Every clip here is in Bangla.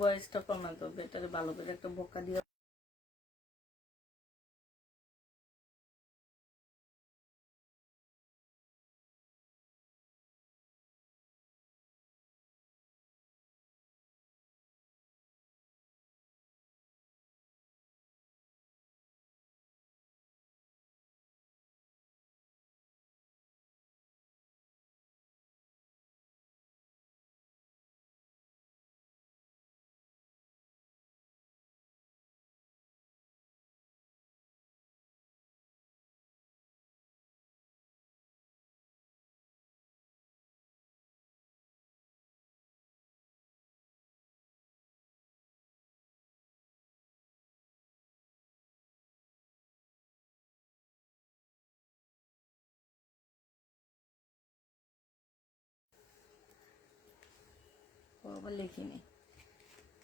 বয়সটা কমাতে হবে, এটারে ভালো করে একটা বকা দিয়ে আবার লিখিনি।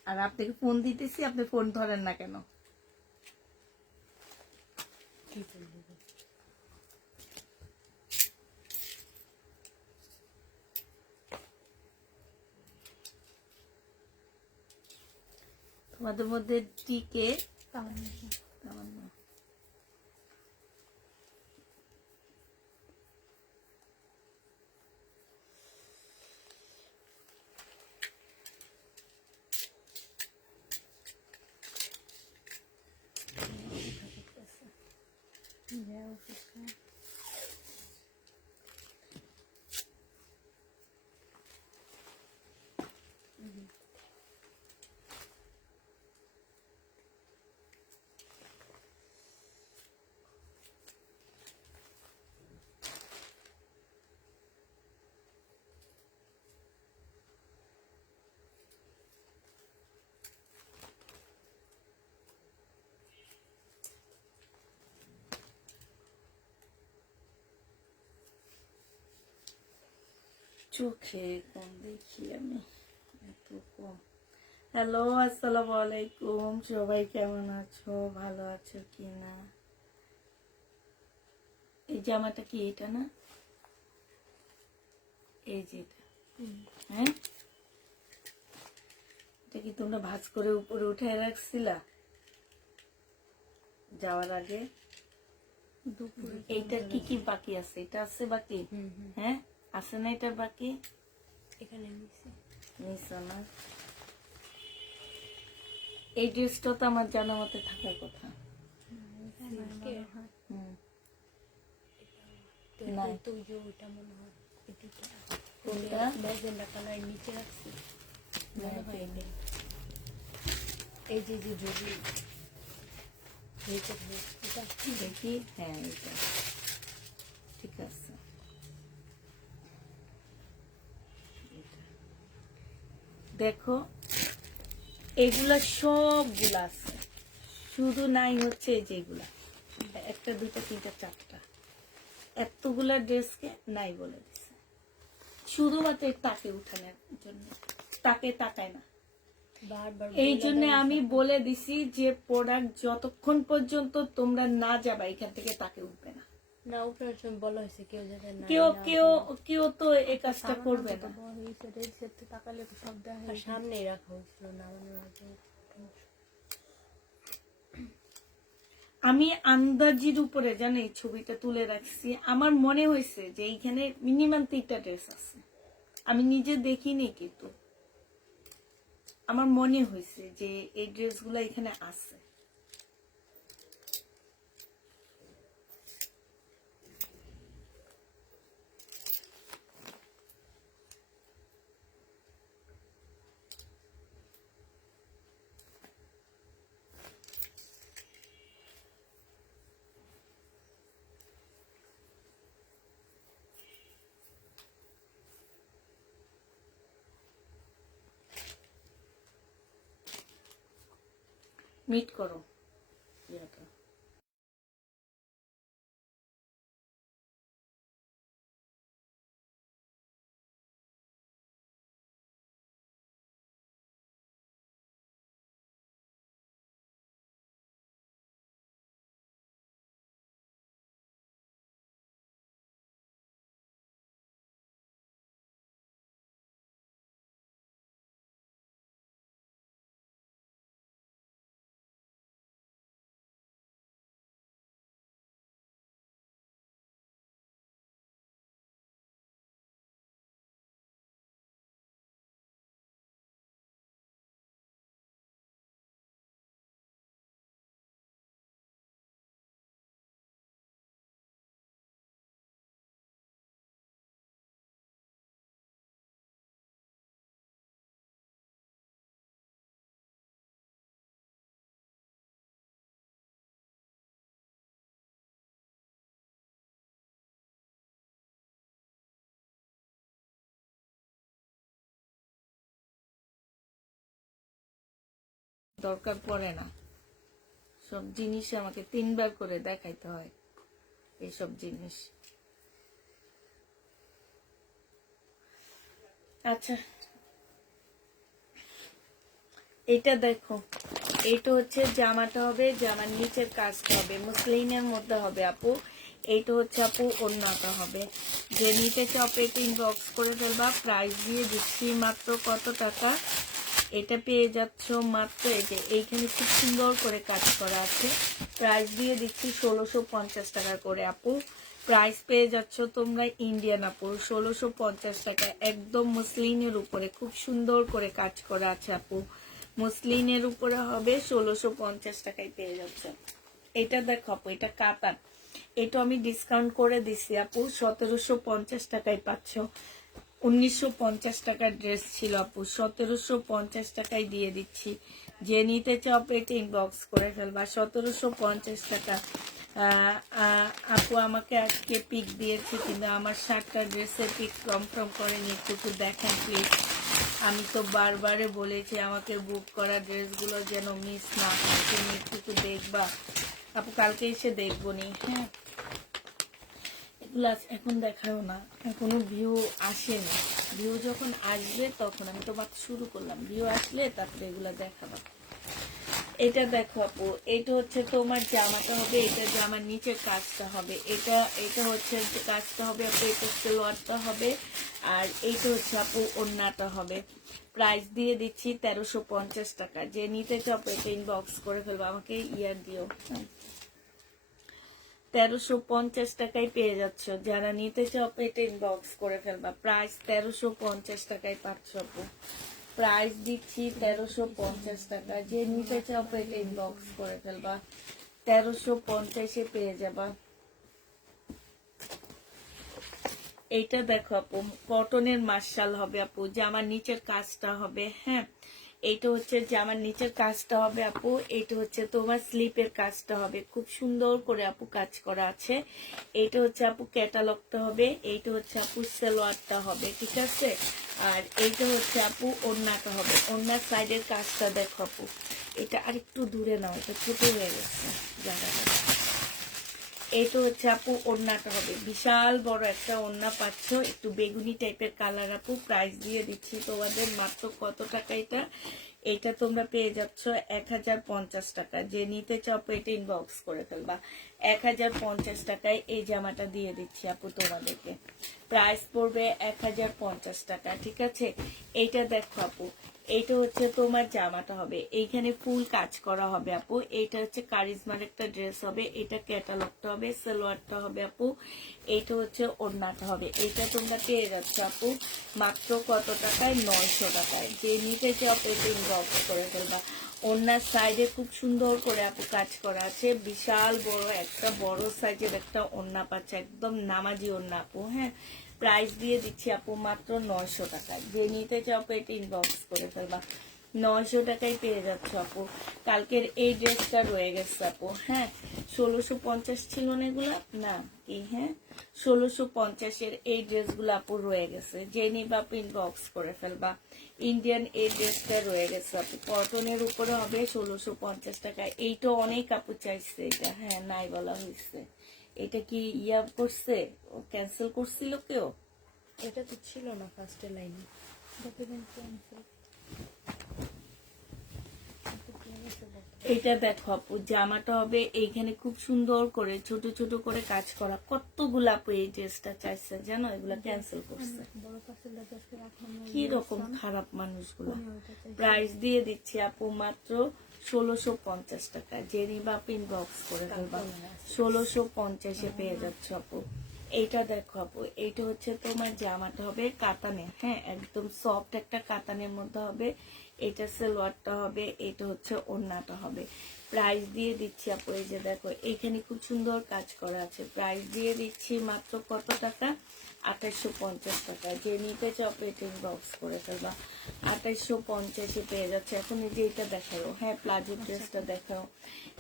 আর আপনাকে ফোন দিতেছি, আপনি ফোন ধরেন না কেন? তোমাদের মধ্যে টিকে তামান্না। চোখে কম দেখি আমি, এত কম। হ্যালো, আসসালামু আলাইকুম। সবাই কেমন আছো? ভালো আছো কিনা? এই জামাটা কি এটা না? এই যে এটা, হ্যাঁ, এটা কি তোমরা ভাঁজ করে উপরে উঠায় রাখছিলা যাওয়ার আগে? এইটা কি কি বাকি আছে? এটা আছে বাকি? হ্যাঁ, আছে না? এটা বাকি এখানে নিছো না? এই ড্রেসটা তো আমার জানা মতে থাকার কথা। নাই। ওইটা মনে হয় কোনটা? ম্যাজেন্ডা কালার নিচে রাখছি মনে হয় এটাই। এই যে যে জরি দেখি, হ্যাঁ এটা ঠিক আছে। দেখো, এগুলা সবগুলা আছে, শুধু নাই হচ্ছে যেগুলা একটা দুইটা তিনটা চারটা, এতগুলা ড্রেসকে নাই বলে দিছে শুধুমাত্র তাকে উঠানোর জন্য। তাকে তাকায় না, এই জন্য আমি বলে দিছি যে প্রোডাক্ট যতক্ষণ পর্যন্ত তোমরা না যাবা এখান থেকে তাকে উঠবে না। না উঠার জন্য বলা হয়েছে, কেউ যাতে না কেউ কেউ কেউ তো এই কাজটা করবে না। তাকালে তো সব দেখা সামনেই রাখা হয়েছিল নামানোর আগে। আমি আন্দাজির উপরে জানি এই ছবিটা তুলে রাখছি, আমার মনে হয়েছে যে এইখানে মিনিমাম 3টা ড্রেস আছে। আমি নিজে দেখিনি, কিন্তু আমার মনে হয়েছে যে এই ড্রেসগুলো এখানে আছে। মিট করো ইয়াটা। দরকার পড়ে না, সব জিনিস আমাকে 3বার করে দেখাইতে হয় এইসব জিনিস। আচ্ছা এটা দেখো, এইটা হচ্ছে জামাটা হবে, জামার নিচের কাজটা হবে মুসলিনের মধ্যে হবে আপু। এইটা হচ্ছে আপু ওড়নাটা হবে। যে নিতে চপেট ইনবক্স করে ফেলবা। প্রাইস দিয়ে দিচ্ছি মাত্র কত টাকা, এটা পেয়ে যাচ্ছ মাত্র, এই যে এইখানে খুব সুন্দর করে কাজ করা আছে। প্রাইস দিয়ে দিচ্ছি 1650 টাকা করে আপু। প্রাইস পেয়ে যাচ্ছ তোমরা ইন্ডিয়ান আপু 1650 টাকা, একদম মুসলিনের উপরে খুব সুন্দর করে কাজ করা আছে আপু। মুসলিনের উপরে হবে 1650 টাকায় পেয়ে যাচ্ছে। এটা দেখো আপু, এটা কাতান, এটা আমি ডিসকাউন্ট করে দিছি আপু 1750 টাকায় পাচ্ছ। 1950 টাকার ড্রেস ছিল আপু, 1750 টাকায় দিয়ে দিচ্ছি। যে নিতে চাও পেটে ইনবক্স করে ফেলবা। 1750 টাকা। আপু আমাকে আজকে পিক দিয়েছে, কিন্তু আমার 7টা ড্রেসের পিক কনফার্ম করেনি, একটু দেখেন প্লিজ। আমি তো বারবারে বলেছি আমাকে বুক করা ড্রেসগুলো যেন মিস না হয়, তুমি একটু দেখবা আপু, কালকে এসে দেখবো নি। হ্যাঁ এগুলো এখন দেখাও না, এখনো ভিউ আসেনি। ভিউ যখন আসবে তখন, আমি তো মাত্র শুরু করলাম, ভিউ আসলে তারপরে এগুলা দেখাবো। এটা দেখো আপু, এটা হচ্ছে তোমার জামাটা হবে, এটা জামার নিচের কাজটা হবে, এটা হচ্ছে কাজটা হবে আপু, এটা সালোয়ারটা হবে, আর এইটা হচ্ছে আপু ওড়নাটা হবে। প্রাইস দিয়ে দিচ্ছি 1350 টাকা। যে নিতে চাও এটা ইনবক্স করে ফেলবো, আমাকে ইয়ার দিও। 1350 টাকায় পেয়ে যাচ্ছ। যারা নিতে চাও এটা ইনবক্স করে ফেলবা। প্রাইস 1350 টাকায় পাচ্ছ আপু। প্রাইস দিচ্ছি 1350 টাকা। যে নিতে চাও এটা ইনবক্স করে ফেলবা। 1350-এ পেয়ে যাবা। এইটা দেখো আপু, কটনের মার্শাল হবে আপু, জামার নিচের কাজটা হবে। হ্যাঁ এইটা হচ্ছে জামার নিচের কাজটা হবে আপু, এইটা হচ্ছে তোমার স্লিপের কাজটা হবে, খুব সুন্দর করে আপু কাজ করা আছে। এইটা হচ্ছে আপু ক্যাটালগটা হবে, এইটা হচ্ছে আপু সালোয়ারটা হবে, ঠিক আছে। আর এইটা হচ্ছে আপু ওড়নাটা হবে, ওড়নার সাইডের কাজটা দেখো আপু। এটা আরেকটু দূরে নাও, এটা ছোট হয়ে গেছে জায়গাটা। এইটা হচ্ছে আপু ওড়নাটা হবে, বিশাল বড় একটা ওড়না পাচ্ছ, একটু বেগুনি টাইপের কালার আপু। প্রাইস দিয়ে দিচ্ছি তোমাদের মাত্র কত টাকা, এটা তোমরা পেয়ে যাচ্ছ 1050 টাকা। যে নিতে চাও এটা ইনবক্স করে ফেলবা। 1050 টাকায় এই জামাটা দিয়ে দিচ্ছি আপু তোমাদেরকে। প্রাইস পড়বে 1050 টাকা, ঠিক আছে। এইটা দেখো আপু, এইটা হচ্ছে তোমার জামাটা হবে, এইখানে ফুল কাজ করা হবে আপু। এইটা হচ্ছে কারিজমার একটা ড্রেস হবে, এটা ক্যাটালগটা হবে, সালোয়ারটা হবে আপু। এইটা হচ্ছে ওড়নাটা হবে। এইটা তোমরা পেয়ে যাচ্ছ আপু মাত্র কত টাকায়, 900 টাকায়। যে নিতে চাও এটা ইনবক্স করে ফেলবা। ওড়নার সাইডে খুব সুন্দর করে আপু কাজ করা আছে, বিশাল বড় একটা বড় সাইজের একটা ওড়না পাচ্ছে, একদম নামাজি ওড়না আপু। হ্যাঁ প্রাইস দিয়ে দিচ্ছি আপু মাত্র 900 টাকায়। যে নিতে চাও এটা ইনবক্স করে ফেলবা। 900 টাকায় পেয়ে যাচ্ছ আপু। কালকের এই ড্রেসটা রয়ে গেছে আপু। হ্যাঁ 1650 ছিল না এগুলা, না কি, হ্যাঁ 1650-এর এই ড্রেসগুলো আপু রয়ে গেছে। যে নিবা আপু ইনবক্স করে ফেলবা। ইন্ডিয়ান এই ড্রেসটা রয়ে গেছে আপু, কটনের উপরে হবে 1650 টাকায়। এইটা অনেক আপু চাইছে, এটা হ্যাঁ নাই বলা হয়েছে। এটা কি ইয়া করছে, ক্যান্সেল করছিল কেউ? এটা তো ছিল না ফার্স্টের লাইনে। এটা দেখো আপু, জামাটা হবে এইখানে খুব সুন্দর করে ছোট ছোট করে কাজ করা। কতগুলা আপু এই ড্রেসটা চাইছে জানো, এগুলা ক্যান্সেল করছে। কি রকম খারাপ মানুষগুলো। প্রাইস দিয়ে দিচ্ছি আপু মাত্র 1650 টাকা। যে নিবা আপু ইনবক্স করে ফেলবা। 1650-এ পেয়ে যাচ্ছ আপু। এইটা দেখো আপু, এইটা হচ্ছে তোমার জামাটা হবে কাতানে, হ্যাঁ একদম সফট একটা কাতানের মধ্যে হবে। এটা সালোয়ারটা হবে, এটা হচ্ছে ওড়নাটা হবে। প্রাইস দিয়ে দিচ্ছি আপু, এই যে দেখো এইখানে খুব সুন্দর কাজ করা আছে। প্রাইস দিয়ে দিচ্ছি মাত্র কত টাকা, 2850 টাকা। যে নিতে চাও এটা ইনবক্স করে ফেলবা। 2850-এ পেয়ে যাচ্ছে। এখন এই যে এটা দেখাও, হ্যাঁ প্লাজো ড্রেসটা দেখাও।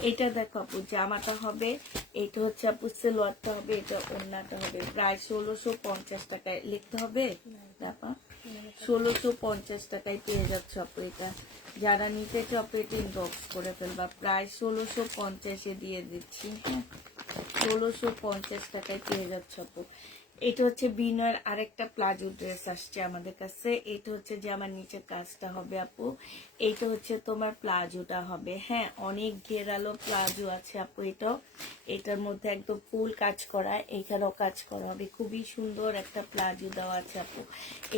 এটা দেখো আপু, জামাটা হবে, এটা হচ্ছে আপু সালোয়ারটা হবে, এটা ওড়নাটা হবে। প্রায় 1650 টাকায় লিখতে হবে আপা। 1650 টাকায় পেয়ে যাচ্ছ আপু এটা। যারা নিতে চাও পেটে ইনবক্স করে ফেলবা, প্রায় 1650-এ দিয়ে দিচ্ছি। হ্যাঁ, 1650 টাকায় পেয়ে যাচ্ছ আপু। এটা হচ্ছে বিনয়ের আরেকটা প্লাজো ড্রেস আসছে আমাদের কাছে। এটা হচ্ছে যে আমার নিচের কাজটা হবে আপু, এইটা হচ্ছে তোমার প্লাজোটা হবে। হ্যাঁ, অনেক ঘেরালো প্লাজো আছে আপু। এটার মধ্যে একদম ফুল কাজ করা, এইখানেও কাজ করা হবে। খুবই সুন্দর একটা প্লাজো দেওয়া আছে আপু।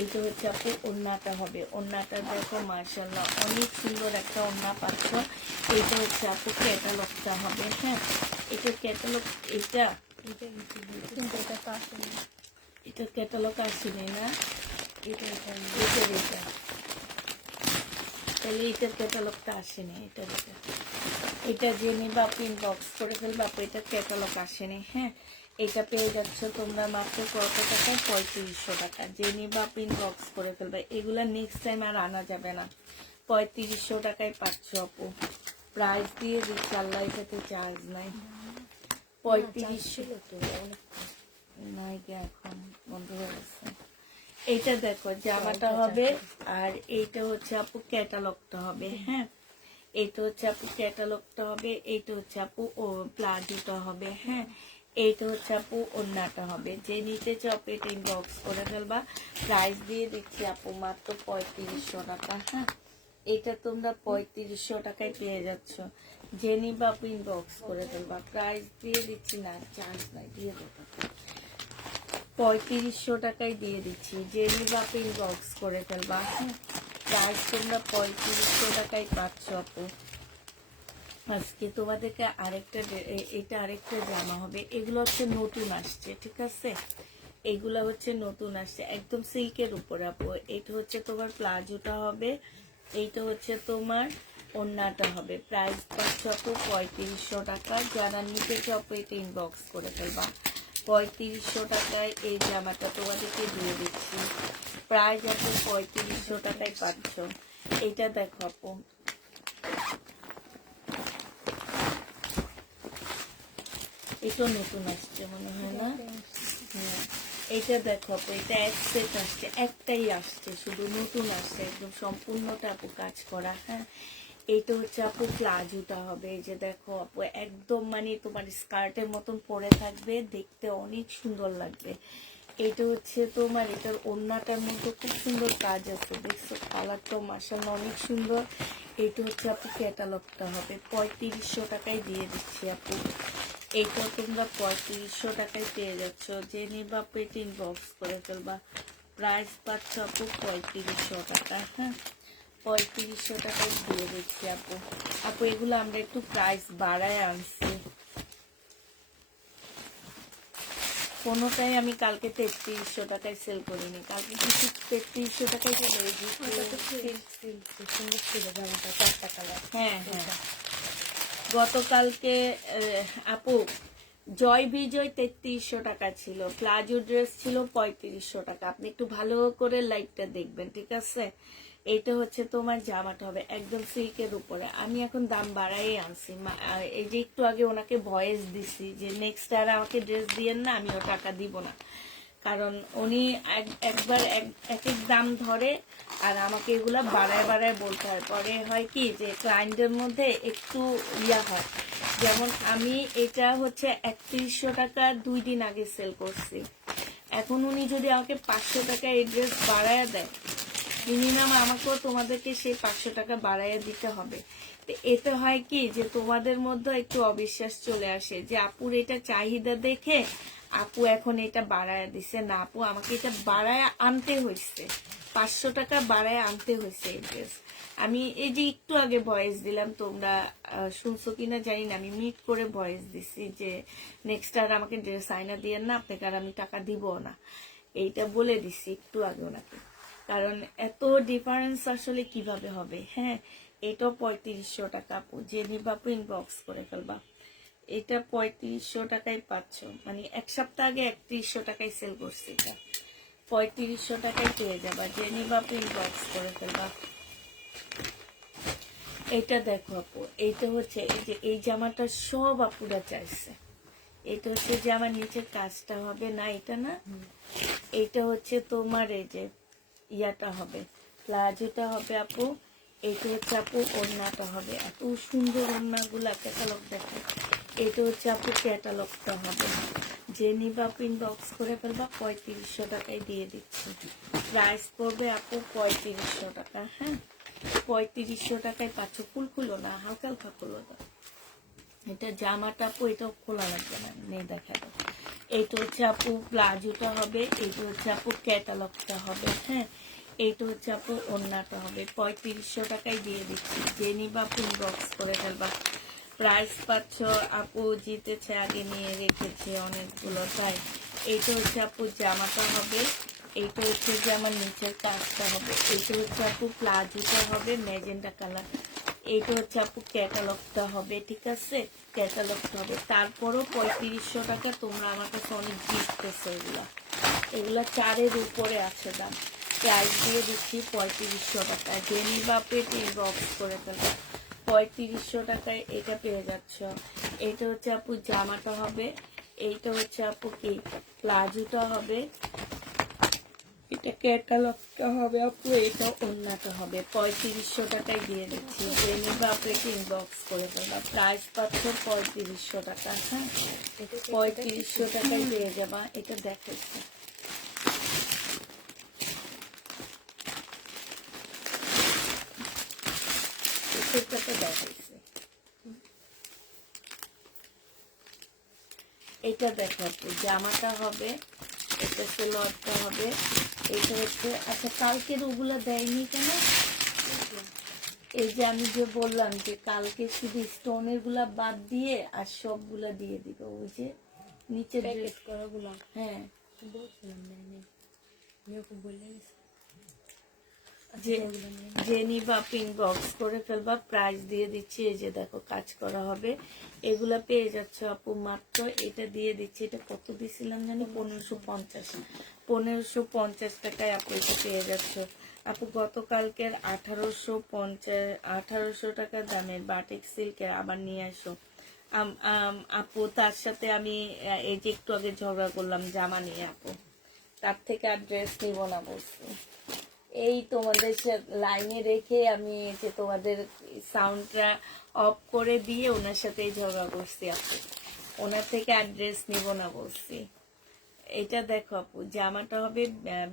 এইটা হচ্ছে আপু ওড়নাটা হবে। ওড়নাটা দেখো মাশাআল্লাহ অনেক সুন্দর একটা ওড়না পাচ্ছ। এইটা হচ্ছে আপু ক্যাটালগটা হবে। হ্যাঁ, এটা ক্যাটালগ, এটা এটা ক্যাটালগ আসেনি না, এটা তাহলে এটার ক্যাটালগটা আসেনি। এটা যে নিবা আপনি ইনবক্স করে ফেলবা আপু, এটা ক্যাটালগ আসেনি। হ্যাঁ, এটা পেয়ে যাচ্ছ তোমরা মাত্র কত টাকায়? 3500 টাকা। যে নিবা আপনি ইনবক্স করে ফেলবা। এগুলা নেক্সট টাইম আর আনা যাবে না। 3500 টাকায় পাচ্ছ আপু। প্রাইস দিয়ে দিচ্ছি, আল্লাহ এটাতে চার্জ নাই। 3500 নাই গে, এখন বন্ধ হয়ে গেছে। এইটা দেখো জামাটা হবে, আর এইটা হচ্ছে আপু ক্যাটালগটা হবে। হ্যাঁ, এইটা হচ্ছে আপু ক্যাটালগটা হবে, এইটা হচ্ছে আপু ও প্লাজোটা হবে। হ্যাঁ, এইটা হচ্ছে আপু ওড়নাটা হবে। যে নিতে চাও পেট ইনবক্স করে ফেলবা। প্রাইস দিয়ে দিচ্ছি আপু মাত্র 3500 টাকা। হ্যাঁ, এটা তোমরা 3500 টাকায় পেয়ে যাচ্ছ। যে নিবা আপু ইনবক্স করে ফেলবা। প্রাইস দিয়ে দিচ্ছি, না চার্জ নাই, দিয়ে দেবো। 3500 টাকায় দিয়ে দিচ্ছি। যে নিবা আপু ইনবক্স করে ফেলবা। হ্যাঁ, প্রাইস তোমরা 3500 টাকায় পাচ্ছ আপু। আজকে তোমাদেরকে এটা আরেকটা জামা হবে। এগুলো হচ্ছে নতুন আসছে, ঠিক আছে? এগুলা হচ্ছে নতুন আসছে, একদম সিল্কের উপরে আপু। এটা হচ্ছে তোমার প্লাজোটা হবে, এইটা হচ্ছে তোমার ওড়নাটা হবে। প্রাইস পাচ্ছ আপু 3500 টাকা। যারা নিতে চাও আপু এটা ইনবক্স করে ফেলবা। 3500 টাকায় এই জামাটা তোমাদেরকে দিয়ে দিচ্ছি। প্রাইস আপু 3500 টাকায় পাচ্ছ। এটা দেখো আপু, এটা নতুন আসছে মনে হয় না? হ্যাঁ, এটা দেখো আপু, এটা এক সেট আসছে, একটাই আসছে, শুধু নতুন আসছে, একদম সম্পূর্ণটা আপু কাজ করা। হ্যাঁ, এইটা হচ্ছে আপু প্লাজোটা হবে। এই যে দেখো আপু, একদম মানে তোমার স্কার্টের মতন পরে থাকবে, দেখতে অনেক সুন্দর লাগবে। এটা হচ্ছে তোমার, এটার ওড়নাটার মধ্যে খুব সুন্দর কাজ আছে, দেখছো? কালারটাও মাশাআল্লাহ অনেক সুন্দর। এটা হচ্ছে আপু ক্যাটালগটা হবে। 3500 টাকায় দিয়ে দিচ্ছি আপু। এইটা তোমরা 3500 টাকায় পেয়ে যাচ্ছ। যে নিবা পেট ইনবক্স করে ফেলবা। প্রাইস পাচ্ছ আপু 3500 টাকা। হ্যাঁ, 3500 টাকায় দিয়ে দিচ্ছি আপু। আপু এগুলো আমরা একটু প্রাইস বাড়ায় আনছি। কোনোটাই আমি কালকে 3300 টাকায় সেল করিনি। কালকে কিছু 3300 টাকায় চলে হ্যাঁ হ্যাঁ, গতকালকে আপু জয় বিজয় 3300 টাকা ছিল, প্লাজো ড্রেস ছিল 3500 টাকা। আপনি একটু ভালো করে লাইভটা দেখবেন, ঠিক আছে? এইটা হচ্ছে তোমার জামাটা হবে একদম সিল্কের উপরে। আমি এখন দাম বাড়াই আনছি। এই যে একটু আগে ওনাকে ভয়েস দিছি যে নেক্সট আর আমাকে ড্রেস দিয়েন না, আমিও টাকা দিব না। কারণ উনি একবার এক এক দাম ধরে, আর আমাকে এগুলা বাড়ায় বাড়ায় বলতে হয়। পরে হয় কি যে ক্লায়েন্টের মধ্যে একটু ইয়া হয়। যেমন আমি এটা হচ্ছে 3100 টাকা 2 দিন আগে সেল করছি। এখন উনি যদি আমাকে 500 টাকা এই ড্রেস বাড়ায় দেয়, মিনিমাম আমাকেও তোমাদেরকে সেই 500 টাকা বাড়াইয়া দিতে হবে। তো এতে হয় কি যে তোমাদের মধ্যে একটু অবিশ্বাস চলে আসে যে আপুর এটা চাহিদা দেখে আপু এখন এটা বাড়ায় দিছে। না আপু, আমাকে এটা বাড়ায় আনতে হয়েছে, 500 টাকা বাড়ায় আনতে হয়েছে এই ড্রেস। আমি এই যে একটু আগে ভয়েস দিলাম, তোমরা শুনছো কিনা জানি না, আমি মিট করে ভয়েস দিছি যে নেক্সট আর আমাকে ড্রেস আইনা দিয়েন না, আপনাকে আর আমি টাকা দিব না, এইটা বলে দিছি একটু আগে ওনাকে। কারণ এত ডিফারেন্স আসলে কিভাবে হবে। হ্যাঁ, এটা 3500 টাকা আপু। যে নিবা আপু ইনবক্স করে ফেলবা। এটা 3500 টাকায় পাচ্ছ, মানে এক সপ্তাহ আগে 3100 টাকায় সেল করছি, এটা 3500 টাকায় পেয়ে যাবা। যে নিবা আপু ইনবক্স করে ফেলবা। এটা দেখো আপু, এইটা হচ্ছে এই যে এই জামাটা সব আপুরা চাইছে। এটা হচ্ছে যে আমার নিচের কাজটা হবে না, এটা না, এইটা হচ্ছে তোমার এই যে ইয়াটা হবে, প্লাজোটা হবে আপু। এইটা হচ্ছে আপু ওড়নাটা হবে, এত সুন্দর ওড়নাগুলা, ক্যাটালগ দেখো। এটা হচ্ছে আপু ক্যাটালগটা হবে। যে নিবা আপু ইনবক্স করে ফেলবা, 3500 টাকায় দিয়ে দিচ্ছি। প্রাইস পড়বে আপু 3500 টাকা। হ্যাঁ, 3500 টাকায় পাচ্ছ। ফুল খুলো না, হালকা হালকা খুলো দাও। এটা জামাটা আপু, এটাও খোলা লাগবে না, নেই দেখা দাও। এইটা হচ্ছে আপু প্লাজোটা হবে, এইটা হচ্ছে আপু ক্যাটালগটা হবে। হ্যাঁ, এইটা হচ্ছে আপু ওড়নাটা হবে। 3500 টাকায় দিয়ে দিচ্ছি। যে নিবা আপু ইনবক্স করে ফেলবা। প্রাইস পাচ্ছ আপু, জিতেছে আগে নিয়ে রেখেছে অনেকগুলো, তাই। এইটা হচ্ছে আপু জামাটা হবে, এইটা হচ্ছে যে আমার নিচের কাজটা হবে। এইটা হচ্ছে আপু প্লাজোটা হবে ম্যাজেন্টা কালার। এইটা হচ্ছে আপু ক্যাটালগটা হবে, ঠিক আছে, ক্যাটালগটা হবে। তারপরও 3500 টাকা। তোমরা আমার কাছে অনেক গিফট পেয়েছো, এগুলা 4-এর উপরে আছে দাম। প্রাইস দিয়ে দিচ্ছি 3500 টাকা। যে নিবা পেটে বক্স করে ফেলবে, 3500 টাকায় এটা পেয়ে যাচ্ছ। এইটা হচ্ছে আপু জামাটা হবে, এইটা হচ্ছে আপু কি প্লাজোটা হবে, এটা ক্যাটালগটা হবে আপু, এটা ওড়নাটা হবে। 3500 টাকায় দিয়ে দিচ্ছি। যে নিবা পেটে ইনবক্স করে ফেলবা। প্রাইস পাচ্ছ 3500 টাকা। হ্যাঁ, 3500 টাকায় পেয়ে যাবা। এটা দেখাচ্ছি, এটাতে দেখাইছে। এটা দেখো আপু, জামাটা হবে, এটা সালোয়ারটা হবে। এটা হচ্ছে, আচ্ছা কালকের ওগুলা দেয়নি কেন? এই যে আমি যে বললাম যে কালকে শুধু স্টোনের গুলা বাদ দিয়ে আর সবগুলা দিয়ে দিব, ওই যে নিচের প্যাকেট করাগুলো হ্যাঁ, বলছিলাম নেই, আমি ওকে বলে গেছি। যে যে নিবা পিন বক্স করে ফেলবা। প্রাইস দিয়ে দিচ্ছি, এই যে দেখো কাজ করা হবে। এগুলা পেয়ে যাচ্ছ আপু মাত্র, এটা দিয়ে দিচ্ছি। এটা কত দিছিলাম জানি, 1550। 1550 টাকায় আপু এটা পেয়ে যাচ্ছ। আপু গতকালকের 1850 টাকা দামের বাটিক সিল্কের আবার নিয়ে আসো। আপু তার সাথে আমি এই যে একটু আগে ঝগড়া করলাম জামা নিয়ে, আপু তার থেকে আর ড্রেস নিব না বলছি। এই তোমাদের লাইনে রেখে আমি যে তোমাদের সাউন্ডটা অফ করে দিয়ে ওনার সাথে ঝগড়া করছি আপু, ওনার থেকে অ্যাড্রেস নিব না বলছি। এটা দেখো আপু, জামাটা হবে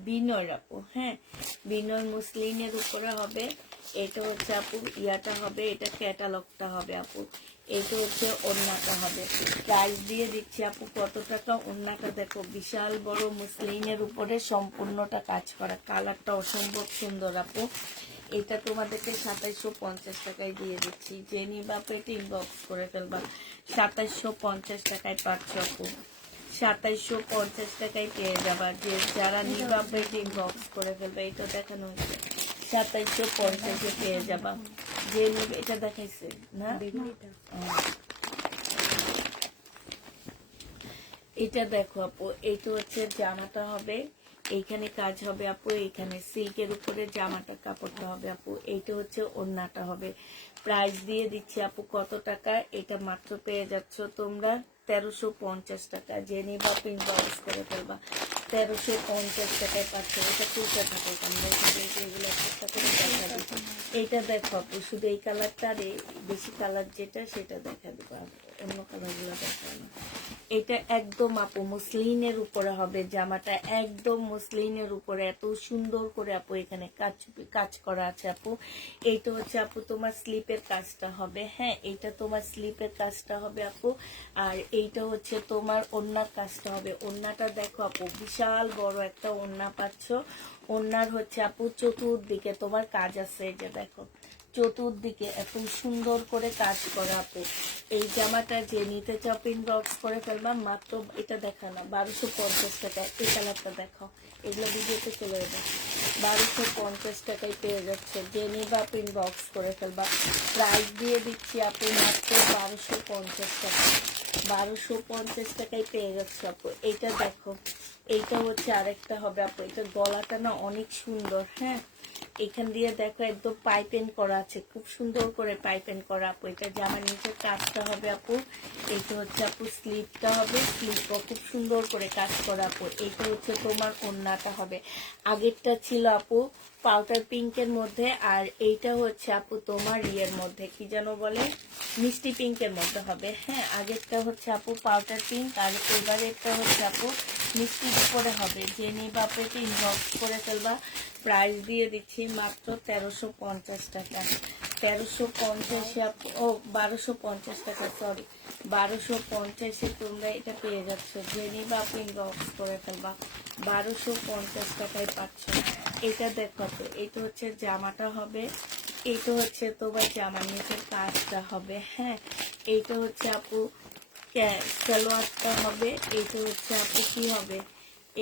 বিনর আপু। হ্যাঁ, বিনর মুসলিনের উপরে হবে। এটা হচ্ছে আপু ইয়াটা হবে, এটা ক্যাটালগটা হবে আপু। এটা হচ্ছে ওড়নাটা হবে। প্রাইস দিয়ে দিচ্ছি আপু কত টাকা। ওড়নাটা দেখো, বিশাল বড় মুসলিনের উপরে সম্পূর্ণটা কাজ করা, কালারটা অসম্ভব সুন্দর আপু। এটা তোমাদেরকে 2750 টাকায় দিয়ে দিচ্ছি। যে নিবা পেটে ইনবক্স করে ফেলবা। 2750 টাকায় পাচ্ছ আপু, 2750 টাকায় পেয়ে যাবা। যে যারা নিবা পেটে ইনবক্স করে ফেলবে। এটা দেখানো হচ্ছে 2750 পেয়ে যাবা। যে নিবে, এটা দেখাইছে না, এটা দেখো আপু, এটা হচ্ছে জামাটা হবে, এইখানে কাজ হবে আপু, এইখানে সিল্কের উপরে জামাটা কাপড়টা হবে আপু। এইটা হচ্ছে ওড়নাটা হবে। প্রাইস দিয়ে দিচ্ছি আপু কত টাকা, এটা মাত্র পেয়ে যাচ্ছ তোমরা 1350 টাকা। যে নিবা পিন বক্স করে ফেলবা। 1350 টাকায় পাচ্ছ। এটা তুলতে থাকে, আমরা এগুলো চেষ্টা করে দেখা দিচ্ছি। এইটা দেখো আপু, শুধু এই কালারটা আর বেশি কালার যেটা সেটা দেখা দেবো, অন্য কালারগুলো দেখা না। এটা একদম আপু মুসলিনের উপরে হবে জামাটা, একদম মুসলিনের উপরে। এত সুন্দর করে আপু এখানে কাজ করা আছে আপু। এইটা হচ্ছে আপু তোমার স্লিপের কাজটা হবে। হ্যাঁ, এইটা তোমার স্লিপের কাজটা হবে আপু। আর এইটা হচ্ছে তোমার ওড়নার কাজটা হবে। ওড়নাটা দেখো আপু, বিশাল বড় একটা ওড়না পাচ্ছ। ওড়নার হচ্ছে আপু চতুর্দিকে তোমার কাজ আছে, এই যে দেখো চতুর্দিকে এত সুন্দর করে কাজ করা আপু। এই জামাটা যে নিতে চাও পিন বক্স করে ফেলবা। মাত্র এটা দেখা না, 1250 টাকা। এই কালারটা দেখো, এগুলো ভিডিওতে চলে যাবে। 1250 টাকায় পেয়ে যাচ্ছে। যে নিবা পিন বক্স করে ফেলবা। প্রাইস দিয়ে দিচ্ছি আপু মাত্র 1250 টাকা। 1250 টাকায় পেয়ে যাচ্ছে আপু। এইটা দেখো, এইটা হচ্ছে আরেকটা হবে আপু। এটা গলাটা না অনেক সুন্দর। হ্যাঁ, এখান দিয়ে দেখো একদম পাইপেন করা আছে, খুব সুন্দর করে পাইপেন করা আপু। এটা জামার নিচের কাজটা হবে আপু। এইটা হচ্ছে আপু স্লিপটা হবে, স্লিপও খুব সুন্দর করে কাজ করা আপু। এইটা হচ্ছে তোমার ওড়নাটা হবে। আগেরটা ছিল আপু পাউডার পিঙ্কের মধ্যে, আর এইটা হচ্ছে আপু তোমার ইয়ের মধ্যে কি যেন বলে, মিষ্টি পিঙ্কের মধ্যে হবে। হ্যাঁ, আগেরটা হচ্ছে আপু পাউডার পিঙ্ক, আর এবারেরটা হচ্ছে আপু মিষ্টির উপরে হবে। যে নিবা আপু এটা ইনবক্স করে ফেলবা। প্রাইস দিয়ে দিচ্ছি মাত্র 1350 টাকা। 1350 আপু, ও 1250 টাকা, সরি 1250-এ তোমরা এটা পেয়ে যাচ্ছ। যে নিবা আপু ইনবক্স করে ফেলবা। 1250 টাকায় পাচ্ছ। এটা দেখো তো, এটা হচ্ছে জামাটা হবে, এইটা হচ্ছে তোমার জামার নিচের কাজটা হবে। হ্যাঁ, এইটা হচ্ছে আপু সালোয়ারটা হবে, এইটা হচ্ছে আপু কি হবে,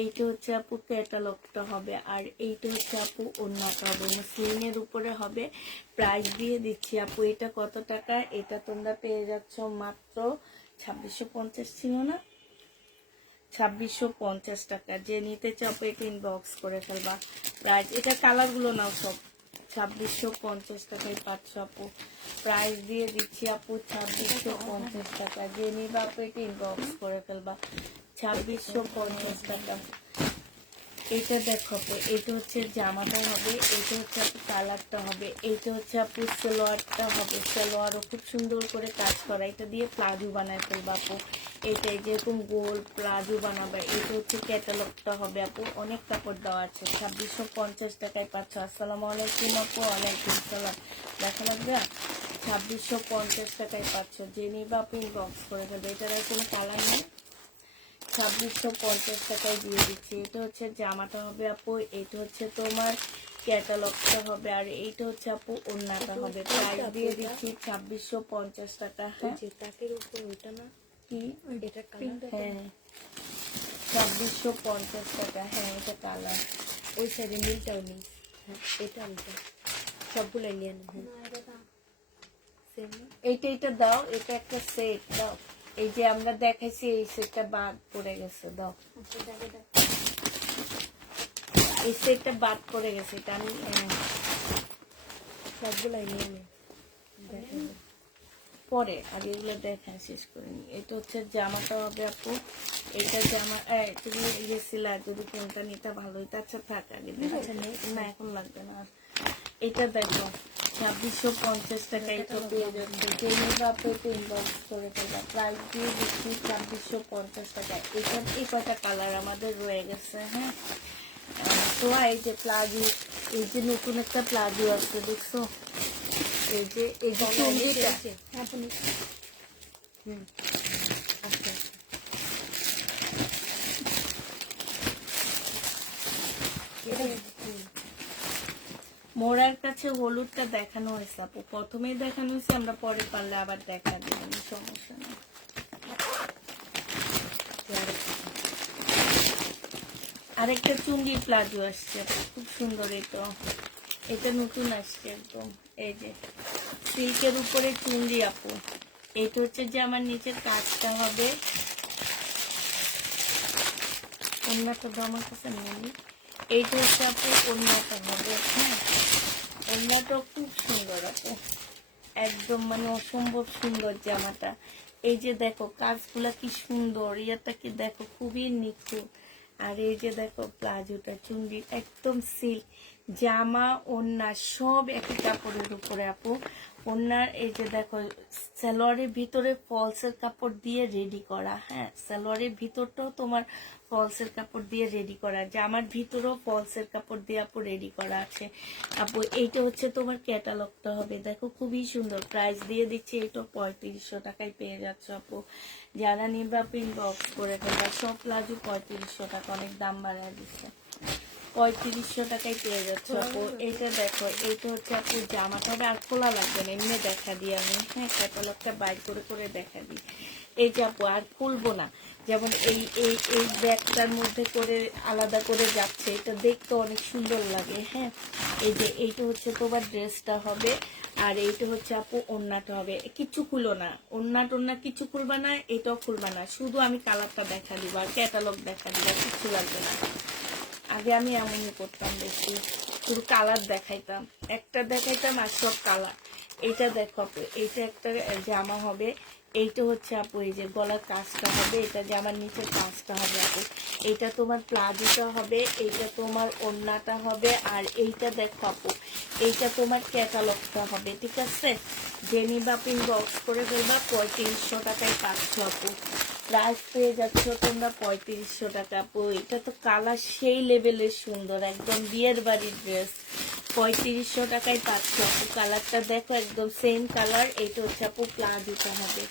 এইটা হচ্ছে আপু ক্যাটালগটা হবে, আর এইটা হচ্ছে আপু ওড়নাটা হবে, মুসলিমের উপরে হবে। প্রাইস দিয়ে দিচ্ছি আপু এটা কত টাকা, এটা তোমরা পেয়ে যাচ্ছ মাত্র 2650 ছিল না, 2650 টাকা। যে নিতে চাও এটা ইনবক্স করে ফেলবা। প্রাইস এটা কালার গুলো নাও সব। 2650 টাকায় পাচ্ছ আপু। প্রাইস দিয়ে দিচ্ছি আপু 2650 টাকা। যে নিবা আপু এটা ইনবক্স করে ফেলবা। 2650 টাকা। এটা দেখো আপু, এটা হচ্ছে জামাটা হবে, এটা হচ্ছে আপু কালারটা হবে, এটা হচ্ছে আপু সালোয়ারটা হবে। সালোয়ারও খুব সুন্দর করে কাজ করা, এটা দিয়ে প্লাজো বানায় ফেলবা আপু। এটাই যেরকম গোল প্লাজো বানাবে। এটা হচ্ছে ক্যাটালগটা হবে আপু, অনেক কাপড় দেওয়া আছে। 2650 টাকায় পাচ্ছ। আসসালামু আলাইকুম আপু। ওয়ালাইকুম সালাম। দেখা লাগবে। 2650 টাকায় পাচ্ছ। যে নিবা আপু ইনবক্স করে দেবে। এটার আর কোনো কালার নেই। 2650 টাকায় দিয়ে দিচ্ছি। এটা হচ্ছে জামাটা হবে আপু, এটা হচ্ছে তোমার ক্যাটালগটা হবে, আর এইটা হচ্ছে আপু ওড়নাটা হবে। প্রাইস দিয়ে দিচ্ছি 2650 টাকা। হ্যাঁ, তাকের উপর ওইটা না কি এটা কালার? হ্যাঁ, 2650 টাকা। হ্যাঁ, এটা কালার। ওই সাইডে নীলটাও নেই। হ্যাঁ, এটা ওইটা সবগুলো নিয়ে না। হ্যাঁ, সেম না? এইটা দাও, এটা একটা সেট দাও। এই যে আমরা দেখাইছি এই সেটটা বাদ পড়ে গেছে, দাও। এই সেটটা বাদ পড়ে গেছে, এটা আমি সবগুলাই নিয়ে নে। দেখো পরে আগে এগুলো দেখা শেষ করে নি। এটা হচ্ছে জামাটা হবে আপু। এটা জামা তুমি গেছিলা, যদি কোনটা নিতে ভালো হইতো। আচ্ছা থাক, আগে আচ্ছা, নেই। না এখন লাগবে না আর। এটা দেখো 2650 টাকা। এটা পেয়ে যাচ্ছে। যে নিবা আপু এটা ইনবক্স করে ফেলবা। প্রাইস দিয়ে দিচ্ছি 2650 টাকা। এটা এই কটা কালার আমাদের রয়ে গেছে। হ্যাঁ, তো এই যে প্লাজো, এই যে নতুন একটা প্লাজো আছে দেখছো, এই যে চুন্ডিটা। আপনি হুম আচ্ছা এটা মোড়ার কাছে হলুদটা দেখানো হয়েছে আপু, প্রথমেই দেখানো হয়েছে, আমরা পরে পারলে আবার দেখা দেবেন, সমস্যা নেই। আরেকটা চুন্ডি প্লাজো আসছে আপু, খুব সুন্দর। এটা নতুন আসছে একদম। এই যে সিল্কের উপরে চুন্ডি আপু। এটা হচ্ছে যে আমার নিচের কাজটা হবে, ওড়নাটা তো আমার কাছে নেই। এইটা হচ্ছে আপু ওড়নাটা হবে। হ্যাঁ, ওড়নাটাও খুব সুন্দর আপু, একদম মানে অসম্ভব সুন্দর জামাটা। এই যে দেখো কাজগুলা কি সুন্দর, ইয়াটা কি দেখো খুবই নিখুঁত। আর এই যে দেখো প্লাজোটা, চুন্ডি একদম সিল্ক। জামা ওড়না সব একই কাপড়ের উপরে আপু। ওড়নার এই যে দেখো সালোয়ারের ভিতরে ফলসের কাপড় দিয়ে রেডি করা। হ্যাঁ, সালোয়ারের ভিতরটাও তোমার ফলসের কাপড় দিয়ে রেডি করা, জামার ভিতরেও ফলসের কাপড় দিয়ে আপু রেডি করা আছে আপু। এইটা হচ্ছে তোমার ক্যাটালগটা হবে, দেখো খুবই সুন্দর। প্রাইস দিয়ে দিচ্ছি এটা 3500 টাকায় পেয়ে যাচ্ছ আপু। যারা নিবা ইনবক্স করে ফেলবা। সব প্লাজো 3500 টাকা, অনেক দাম বাড়ায় দিচ্ছে। 3500 টাকায় পেয়ে যাচ্ছে আপু। এইটা দেখো, এইটা হচ্ছে আপু জামাটা হবে, আর খোলা লাগবে না, এমনি দেখা দিই আমি। হ্যাঁ, ক্যাটালগটা বাইর করে করে দেখা দিই। এই যে আপু আর খুলবো না, যেমন এই এই এই ব্যাগটার মধ্যে করে আলাদা করে যাচ্ছে, এটা দেখতে অনেক সুন্দর লাগে। হ্যাঁ, এই যে এইটা হচ্ছে তোমার ড্রেসটা হবে, আর এইটা হচ্ছে আপু ওড়নাটা হবে। কিছু খুলো না, ওড়না টোড়না কিছু খুলবা না, এটাও খুলবা না, শুধু আমি কালারটা দেখা দিব আর ক্যাটালগ দেখা দিব, কিছু লাগবে না। আগে আমি এমনই করতাম বেশি। শুধু কালার দেখাইতাম, একটা দেখাইতাম আর সব কালার। এইটা দেখো আপু, এইটা একটা জামা হবে, এইটা হচ্ছে আপু এই যে গলার কাজটা হবে, এটা জামার নিচের কাজটা হবে আপু, এইটা তোমার প্লাজোটা হবে, এইটা তোমার ওড়নাটা হবে, আর এইটা দেখো আপু এইটা তোমার ক্যাটালগটা হবে, ঠিক আছে। জেনি বাপিং বক্স করে ফেলবা, 3500 টাকায় পাচ্ছ আপু। প্রাইস পেয়ে যাচ্ছ তোমরা 3500 টাকা আপু। এটা তো কালার সেই লেভেলের সুন্দর, একদম বিয়ের বাড়ির ড্রেস। 3500 টাকায় পাচ্ছ আপু। কালারটা দেখো একদম সেম কালার। এইটা হচ্ছে আপু প্লাজোটা হবে,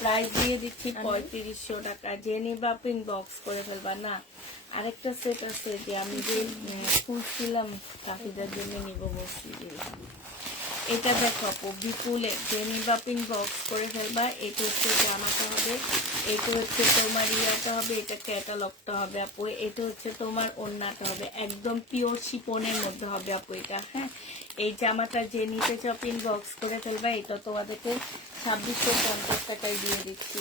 প্রাইস দিয়ে দিচ্ছি 3500 টাকা। জেনি বাপিং বক্স করে ফেলবা। না আরেকটা সেট আছে যে আমি যে খুঁজছিলাম কাকিদের জন্য নিবো বলছি, এটা দেখো আপু বিপুলে জেনি বাপিং বক্স করে ফেলবা। এটা হচ্ছে জামাটা হবে, এটা হচ্ছে তোমার ইয়াটা হবে, এটা ক্যাটালগটা হবে আপু, এটা হচ্ছে তোমার ওড়নাটা হবে, একদম পিওর শিপনের মধ্যে হবে আপু এটা। হ্যাঁ, এই জামাটা যে নিতে চপিং বক্স করে ফেলবা, এটা তোমাদেরকে 2650 টাকায় দিয়ে দিচ্ছি।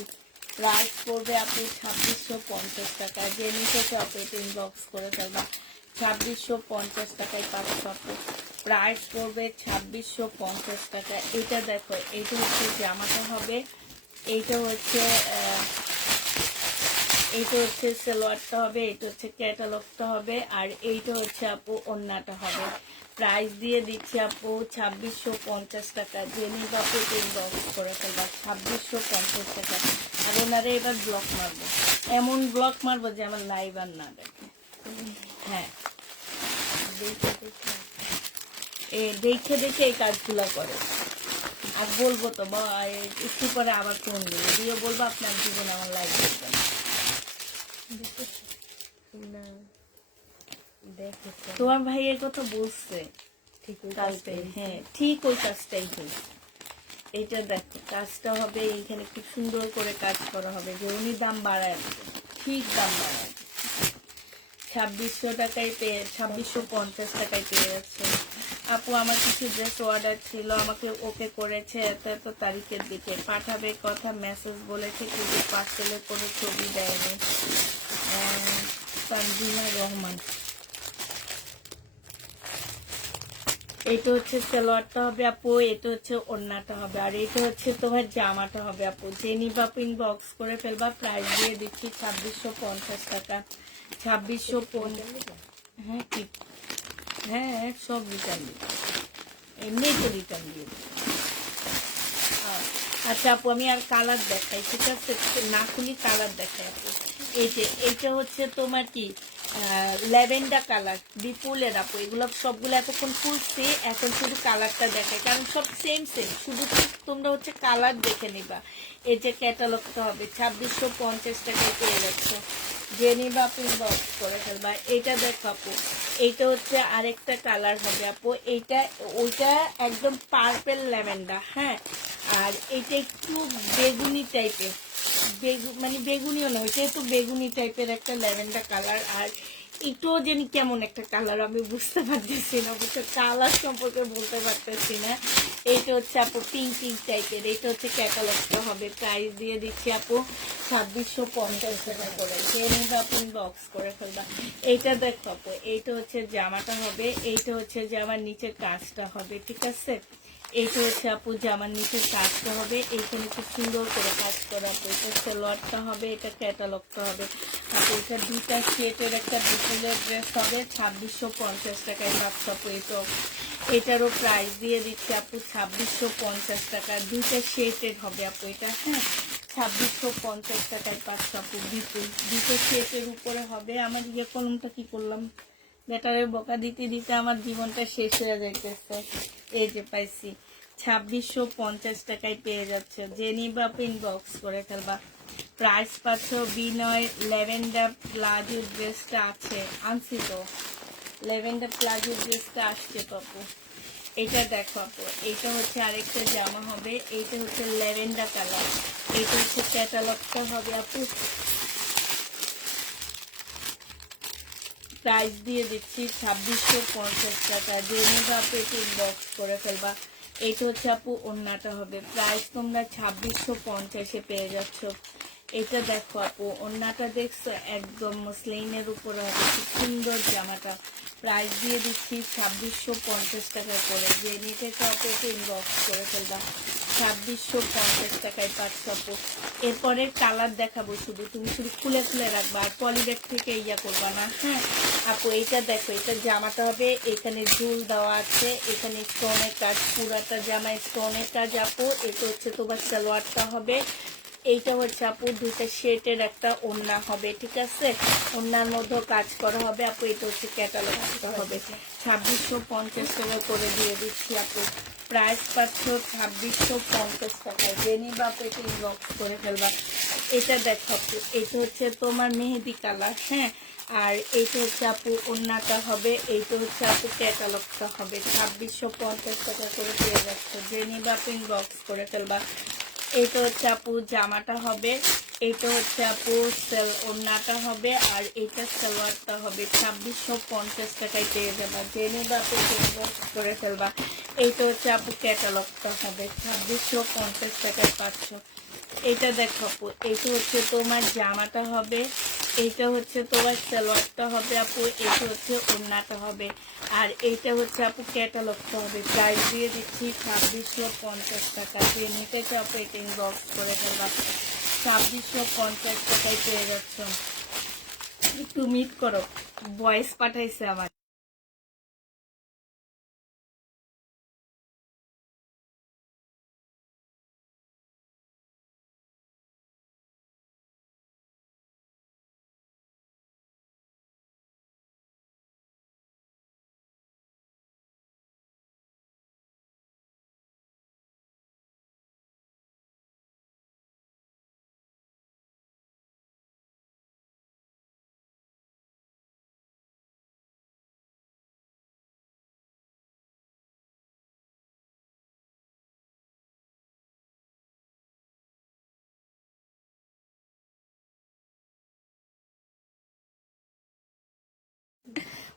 প্রাইস পড়বে আপু 2650 টাকা। যে নিতে চপিং বক্স করে ফেলবা 2650 টাকায় পাচ্ছ আপু। প্রাইস পড়বে 2650 টাকা। এটা দেখো, এটা হচ্ছে জামাটা হবে, এইটা হচ্ছে সালোয়ারটা হবে, এটা হচ্ছে ক্যাটালগটা হবে, আর এইটা হচ্ছে আপু ওড়নাটা হবে। প্রাইস দিয়ে দিচ্ছি আপু 2650 টাকা। জেনি বাপু বক্স করে ফেলবা 2650 টাকা। আর ওনারে এবার ব্লক মারবো, এমন ব্লক মারবো যে আমার লাইভ আর না দেখে। হ্যাঁ, দেখে দেখে এই কাজগুলো করে। আর বলবো তো একটু পরে আবার ফোন দেবো, দিয়ে বলবো আপনার জীবন আমার লাইভ দেখবেন না দেখো তোমার ভাই এর কথা বলছে ঠিক ওই কালকে। কাজটাই। হ্যাঁ, ঠিক ওই কাজটাই হয়েছে। এটা দেখো কাজটা হবে, এইখানে খুব সুন্দর করে কাজ করা হবে, যে উনি দাম বাড়ায় দেবে, ঠিক দাম বাড়ায় 2600 টাকায় পেয়ে 2650 টাকায় পেয়ে যাচ্ছে আপু। আমার কিছু ড্রেস অর্ডার ছিল, আমাকে ওকে করেছে এত এত তারিখের দিকে পাঠাবে কথা মেসেজ বলেছে, কিন্তু পার্সেলের কোনো ছবি দেয়নি। তানজিমা রহমান। এটা হচ্ছে সালোয়ারটা হবে আপু, এটা হচ্ছে ওড়নাটা হবে, আর এটা হচ্ছে তোমার জামাটা হবে আপু। জেনি বাপিং বক্স করে ফেলবা। প্রাইস দিয়ে দিচ্ছি 2650 টাকা। 2650। হ্যাঁ ঠিক, হ্যাঁ সব রিটার্ন দিবে, এমনি তো রিটার্ন দিয়ে দিবে। আচ্ছা আপু আমি আর কালার দেখাই, ঠিক আছে, না খুলি কালার দেখাই আপু। এই যে এইটা হচ্ছে তোমার কি ল্যাভেন্ডার কালার, বিপুলের আপু। এগুলো সবগুলো এতক্ষণ খুলছি, এখন শুধু কালারটা দেখাই, কারণ সব সেম সেম, শুধু তোমরা হচ্ছে কালার দেখে নিবা। এই যে ক্যাটালগটা হবে 2650 টাকায় পেয়ে যাচ্ছ। জেনি বাপিং বক্স করে ফেলবা। এইটা দেখো আপু, এইটা হচ্ছে আরেকটা কালার হবে আপু, এইটা ওইটা একদম পার্পেল ল্যাভেন্ডার। হ্যাঁ, আর এটা একটু বেগুনি টাইপের, মানে বেগুনিও নয়, এটা একটু বেগুনি টাইপের একটা ল্যাভেন্ডার কালার। আর এটাও যেন কেমন একটা কালার, আমি বুঝতে পারতেছি না, অবশ্য কালার সম্পর্কে বলতে পারতেছি না। এইটা হচ্ছে আপু পিঙ্ক পিঙ্ক টাইপের, এটা হচ্ছে ক্যাটালগটা হবে। প্রাইস দিয়ে দিচ্ছি আপু 2650 টাকা করে। জেনি বাপিং বক্স করে ফেলবা। এইটা দেখো আপু, এইটা হচ্ছে জামাটা হবে, এইটা হচ্ছে জামার নিচের কাজটা হবে, ঠিক আছে। এইটা হচ্ছে আপু জামার নিচের কাজটা হবে, এইখানে খুব সুন্দর করে কাজ করা আপু। এটা সালোয়ারটা হবে, এটা ক্যাটালগটা হবে আপু। এটা দুইটা সেটের একটা বিপুলের ড্রেস হবে, 2650 টাকায় পাচ্ছ আপু। এটারও প্রাইস দিয়ে দিচ্ছি আপু 2650 টাকা। দুইটা সেটের হবে আপু এটা। হ্যাঁ, 2650 টাকায় পাচ্ছ আপু বিপুল। দুটো সেটের উপরে হবে। আমার ইয়ে কলমটা কি করলাম, ব্যাটারে বকা দিতে দিতে আমার জীবনটা শেষ হয়ে যাইতেছে। এই যে পাইছি, 2650 টাকায় পেয়ে যাচ্ছে। জেনি বাপিং বক্স করে ফেলবা। প্রাইস পাচ্ছ বিনয় ল্যাভেন্ডার প্লাজো ড্রেসটা আছে, আনছি তো, ল্যাভেন্ডার প্লাজো ড্রেসটা আসছে পাপু। এটা দেখো আপু, এইটা হচ্ছে আরেকটা জামা হবে, এইটা হচ্ছে ল্যাভেন্ডার কালার, এইটা হচ্ছে ক্যাটালগটা হবে আপু। প্রাইস দিয়ে দিচ্ছি 2650 টাকা। জেনি বাপিং বক্স করে ফেলবা। এইটা হচ্ছে আপু ওড়নাটা হবে। প্রাইস তোমরা 2650-এ পেয়ে যাচ্ছ। এটা দেখো আপু, ওন্নাটা দেখছো একদম মসলিনের উপরে হবে, খুব সুন্দর জামাটা। প্রাইস দিয়ে দিচ্ছি 2650 টাকা করে। যে নিতে চাও পেতে ইনবক্স করে ফেলবা, 2650 টাকায় পাচ্ছ আপু। এরপরে কালার দেখাবো, শুধু তুমি শুধু খুলে খুলে রাখবা, আর পলিব্যাগ থেকে ইয়া করবা না। হ্যাঁ আপু, এইটা দেখো, এটা জামাটা হবে, এখানে ঝুল দেওয়া আছে, এখানে স্টোনের কাজ, পুরাটা জামা স্টোনের কাজ আপু। এটা হচ্ছে তোমার সালোয়ারটা হবে, এইটা হচ্ছে আপু দুইটা শেটের একটা ওড়না হবে, ঠিক আছে? ওড়নার মধ্যেও কাজ করা হবে আপু। এটা হচ্ছে ক্যাটালগটা হবে, 2650 টাকা করে দিয়ে দিচ্ছি আপু। প্রাইস পাচ্ছ 2650 টাকায়। যে নিবা আপু এটা ইনবক্স করে ফেলবা। এটা দেখো আপু, এটা হচ্ছে তোমার মেহেদি কালার। হ্যাঁ, আর এইটা হচ্ছে আপু ওড়নাটা হবে, এইটা হচ্ছে আপু ক্যাটালগটা হবে, 2650 টাকা করে পেয়ে যাচ্ছে। যে নিবা আপু ইনবক্স করে ফেলবা। এইটা হচ্ছে আপু জামাটা হবে, এইটা হচ্ছে আপু ওড়নাটা হবে, আর এইটা সালোয়ারটা হবে। 2650 টাকায় পেয়ে যাবা। জেনে বা আপু করে ফেলবা। এইটা হচ্ছে আপু ক্যাটালগটা হবে, 2650 টাকায় পাচ্ছ। এটা দেখো আপু, এইটা হচ্ছে তোমার জামাটা হবে, এইটা হচ্ছে তোমার সালোয়ারটা হবে আপু, এইটা হচ্ছে ওড়নাটা হবে, আর এইটা হচ্ছে আপু ক্যাটালগটা হবে। প্রাইস দিয়ে দিচ্ছি 2650 টাকা। যে নিতে চাও আপু এটা ইনবক্স করে ফেলবা, 2650 টাকায় পেয়ে যাচ্ছ। একটু মিট করো, ভয়েস পাঠাইছে আমার।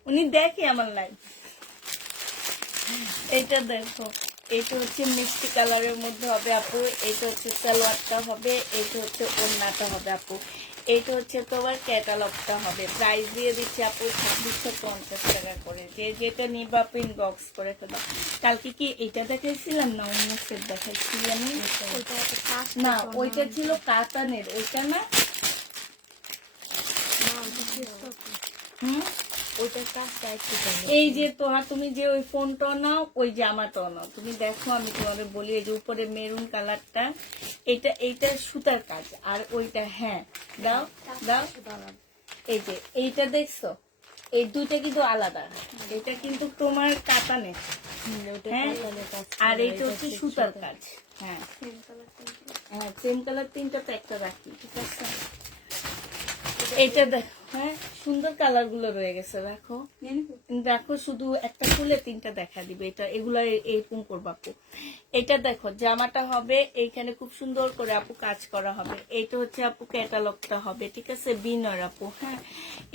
উনি দেখে আমার লাইফ। এইটা দেখো, এইটা হচ্ছে মিষ্টি কালারের মধ্যে হবে আপু, এইটা হচ্ছে সালোয়ারটা হবে, এইটা হচ্ছে ওড়নাটা হবে আপু, এইটা হচ্ছে তোমার ক্যাটালগটা হবে। প্রাইস দিয়ে দিচ্ছি আপু 2650 টাকা করে। যে যেটা নিবা আপু ইনবক্স করে ফেলো। কালকে কি এটা দেখাইছিলাম না অন্য সেট দেখাইছিলাম? না, ওইটা ছিল কাতানের, ওইটা না। হুম, এই যে তুমি যে ওই ফোনটা নাও, ওই জামাটাও নাও, তুমি দেখো আমি তোমাদের বলি, এই যে উপরে মেরুন কালারটা, এইটা সুতার কাজ, আর ওইটা হ্যাঁ দাও দাও, এই যে এইটা দেখছো, এই দুইটা কিন্তু আলাদা। এটা কিন্তু তোমার কাতানে, হ্যাঁ, আর এইটা হচ্ছে সুতার কাজ। হ্যাঁ হ্যাঁ, সেম কালার তিনটা তো একটা রাখি, ঠিক আছে? এটা দেখো, হ্যাঁ সুন্দর কালার গুলো রয়ে গেছে, দেখো দেখো, শুধু একটা খুলে তিনটা দেখা দিবে। এটা এগুলা এরকম করবো আপু। এটা দেখো জামাটা হবে, এইখানে খুব সুন্দর করে আপু কাজ করা হবে। এইটা হচ্ছে আপু ক্যাটালগটা হবে, ঠিক আছে? বিনর আপু, হ্যাঁ,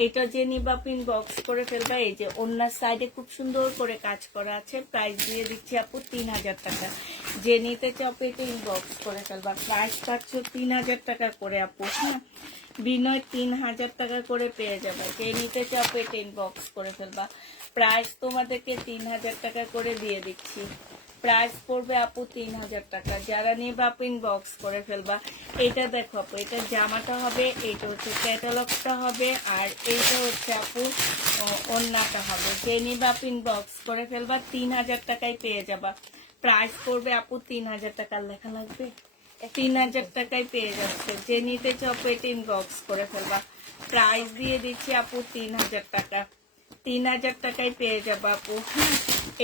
এটা যে নিবা আপু ইনবক্স করে ফেলবা। এই যে অন্যার সাইডে খুব সুন্দর করে কাজ করা আছে। প্রাইস দিয়ে দিচ্ছি আপু 3000 টাকা। যে নিতে চাও আপু এটা ইনবক্স করে ফেলবা। প্রাইস পাচ্ছ 3000 টাকা করে আপু, হ্যাঁ, বিনয় 3000 টাকা করে পেয়ে যাবে। যে নিতে চাও পেটে ইনবক্স করে ফেলবা। প্রাইস তোমাদেরকে 3000 টাকা করে দিয়ে দিচ্ছি। প্রাইস পড়বে আপু 3000 টাকা। যারা নিবে আপু ইনবক্স করে ফেলবা। এইটা দেখো আপু, এটা জামাটা হবে, এইটা হচ্ছে ক্যাটালগটা হবে, আর এইটা হচ্ছে আপু ওড়নাটা হবে। যে নিবে আপু ইনবক্স করে ফেলবা, 3000 টাকায় পেয়ে যাবা। প্রাইস পড়বে আপু 3000 টাকা। লেখা লাগবে, 3000 টাকায় পেয়ে যাচ্ছে। যে নিতে চাও পেটে ইনবক্স করে ফেলবা। প্রাইস দিয়ে দিচ্ছি আপু 3000 টাকা। 3000 টাকায় পেয়ে যাবো আপু।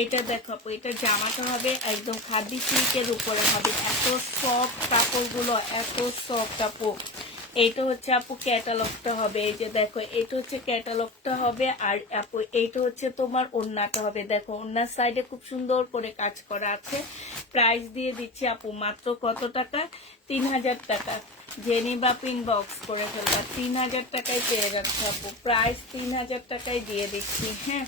এটা দেখো আপু, এটা জামাটা হবে একদম খাদি সিল্কের উপরে হবে, এত সফট কাপড়গুলো, এত সফট আপু। এইটা হচ্ছে আপু ক্যাটালগটা হবে, এই যে দেখো, এটা হচ্ছে ক্যাটালগটা হবে, আর আপু এইটা হচ্ছে তোমার ওড়নাটা হবে। দেখো ওড়নার সাইডে খুব সুন্দর করে কাজ করা আছে। প্রাইস দিয়ে দিচ্ছি আপু মাত্র কত টাকা? 3000 টাকা। জেনি বা ইনবক্স করে ফেলবা, 3000 টাকায় পেয়ে যাচ্ছে আপু। প্রাইস 3000 টাকায় দিয়ে দিচ্ছি। হ্যাঁ,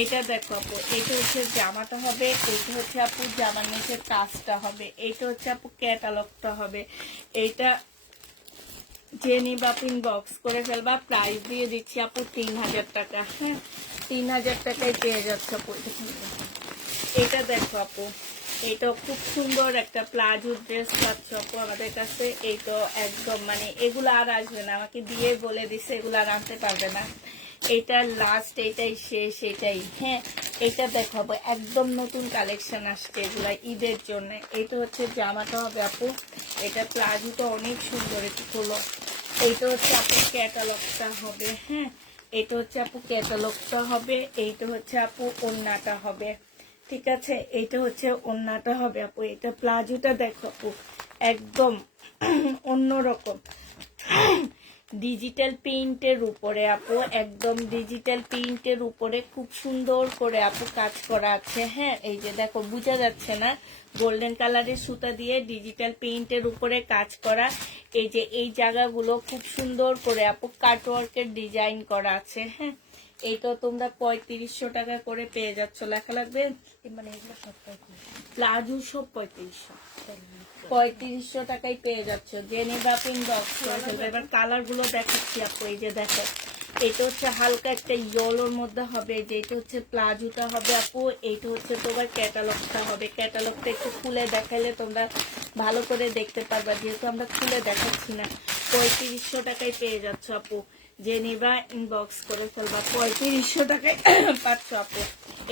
এটা দেখো আপু, এটা হচ্ছে জামাটা হবে, এটা হচ্ছে আপু জামার নিচের কাজটা হবে, এটা হচ্ছে আপু ক্যাটালগটা হবে। এইটা যে নিবা ইনবক্স করে ফেলবা, প্রাইস দিয়ে দিচ্ছি আপু 3000 টাকা। হ্যাঁ 3000 টাকায় পেয়ে যাচ্ছে আপু। এটা দেখো আপু, এইটা খুব সুন্দর একটা প্লাজো ড্রেস পাচ্ছ আপু আমাদের কাছে। এই তো একদম মানে এগুলো আর আসবে না, আমাকে দিয়ে বলে দিছে এগুলো আর আনতে পারবে না। এটা লাস্ট, এটাই শেষ, এটাই। হ্যাঁ এটা দেখাবো, একদম নতুন কালেকশন আসছে এগুলা ঈদের জন্য। এটা হচ্ছে জামাটা হবে আপু, এটা প্লাজোটা অনেক সুন্দর, একটু খোলো। এইটা হচ্ছে আপু ক্যাটালগটা হবে। হ্যাঁ এটা হচ্ছে আপু ক্যাটালগটা হবে, এইটা হচ্ছে আপু ওড়নাটা হবে। ঠিক আছে, এইটা হচ্ছে ওড়নাটা হবে আপু। এটা প্লাজোটা দেখো আপু, একদম অন্যরকম ডিজিটাল প্রিন্টের উপরে আপু, একদম ডিজিটাল প্রিন্টের উপরে খুব সুন্দর করে আপু কাজ করা আছে। হ্যাঁ এই যে দেখো, বোঝা যাচ্ছে না, গোল্ডেন কালারের সুতা দিয়ে ডিজিটাল প্রিন্টের উপরে কাজ করা। এই যে এই জায়গাগুলো খুব সুন্দর করে আপু কাটওয়ার্কের ডিজাইন করা আছে। হ্যাঁ এইটা তোমরা 3500 টাকা করে পেয়ে যাচ্ছ। লেখা লাগবে মানে এগুলো সব প্লাজো সব 3500 টাকায় পেয়ে যাচ্ছ। জেনিবা ইনবক্স করে ফেলবে। এবার কালার গুলো দেখাচ্ছি আপু, এই যে দেখো, এটা হচ্ছে হালকা একটা ইয়েলোর মধ্যে হবে, যেটা হচ্ছে প্লাজোটা হবে আপু। এইটা হচ্ছে তোমার ক্যাটালগটা হবে। ক্যাটালগটা একটু খুলে দেখাইলে তোমরা ভালো করে দেখতে পারবা, যেহেতু আমরা খুলে দেখাচ্ছি না। 3500 টাকায় পেয়ে যাচ্ছ আপু। জেনিবা ইনবক্স করে ফেলবা, 3500 টাকায় পাচ্ছ আপু।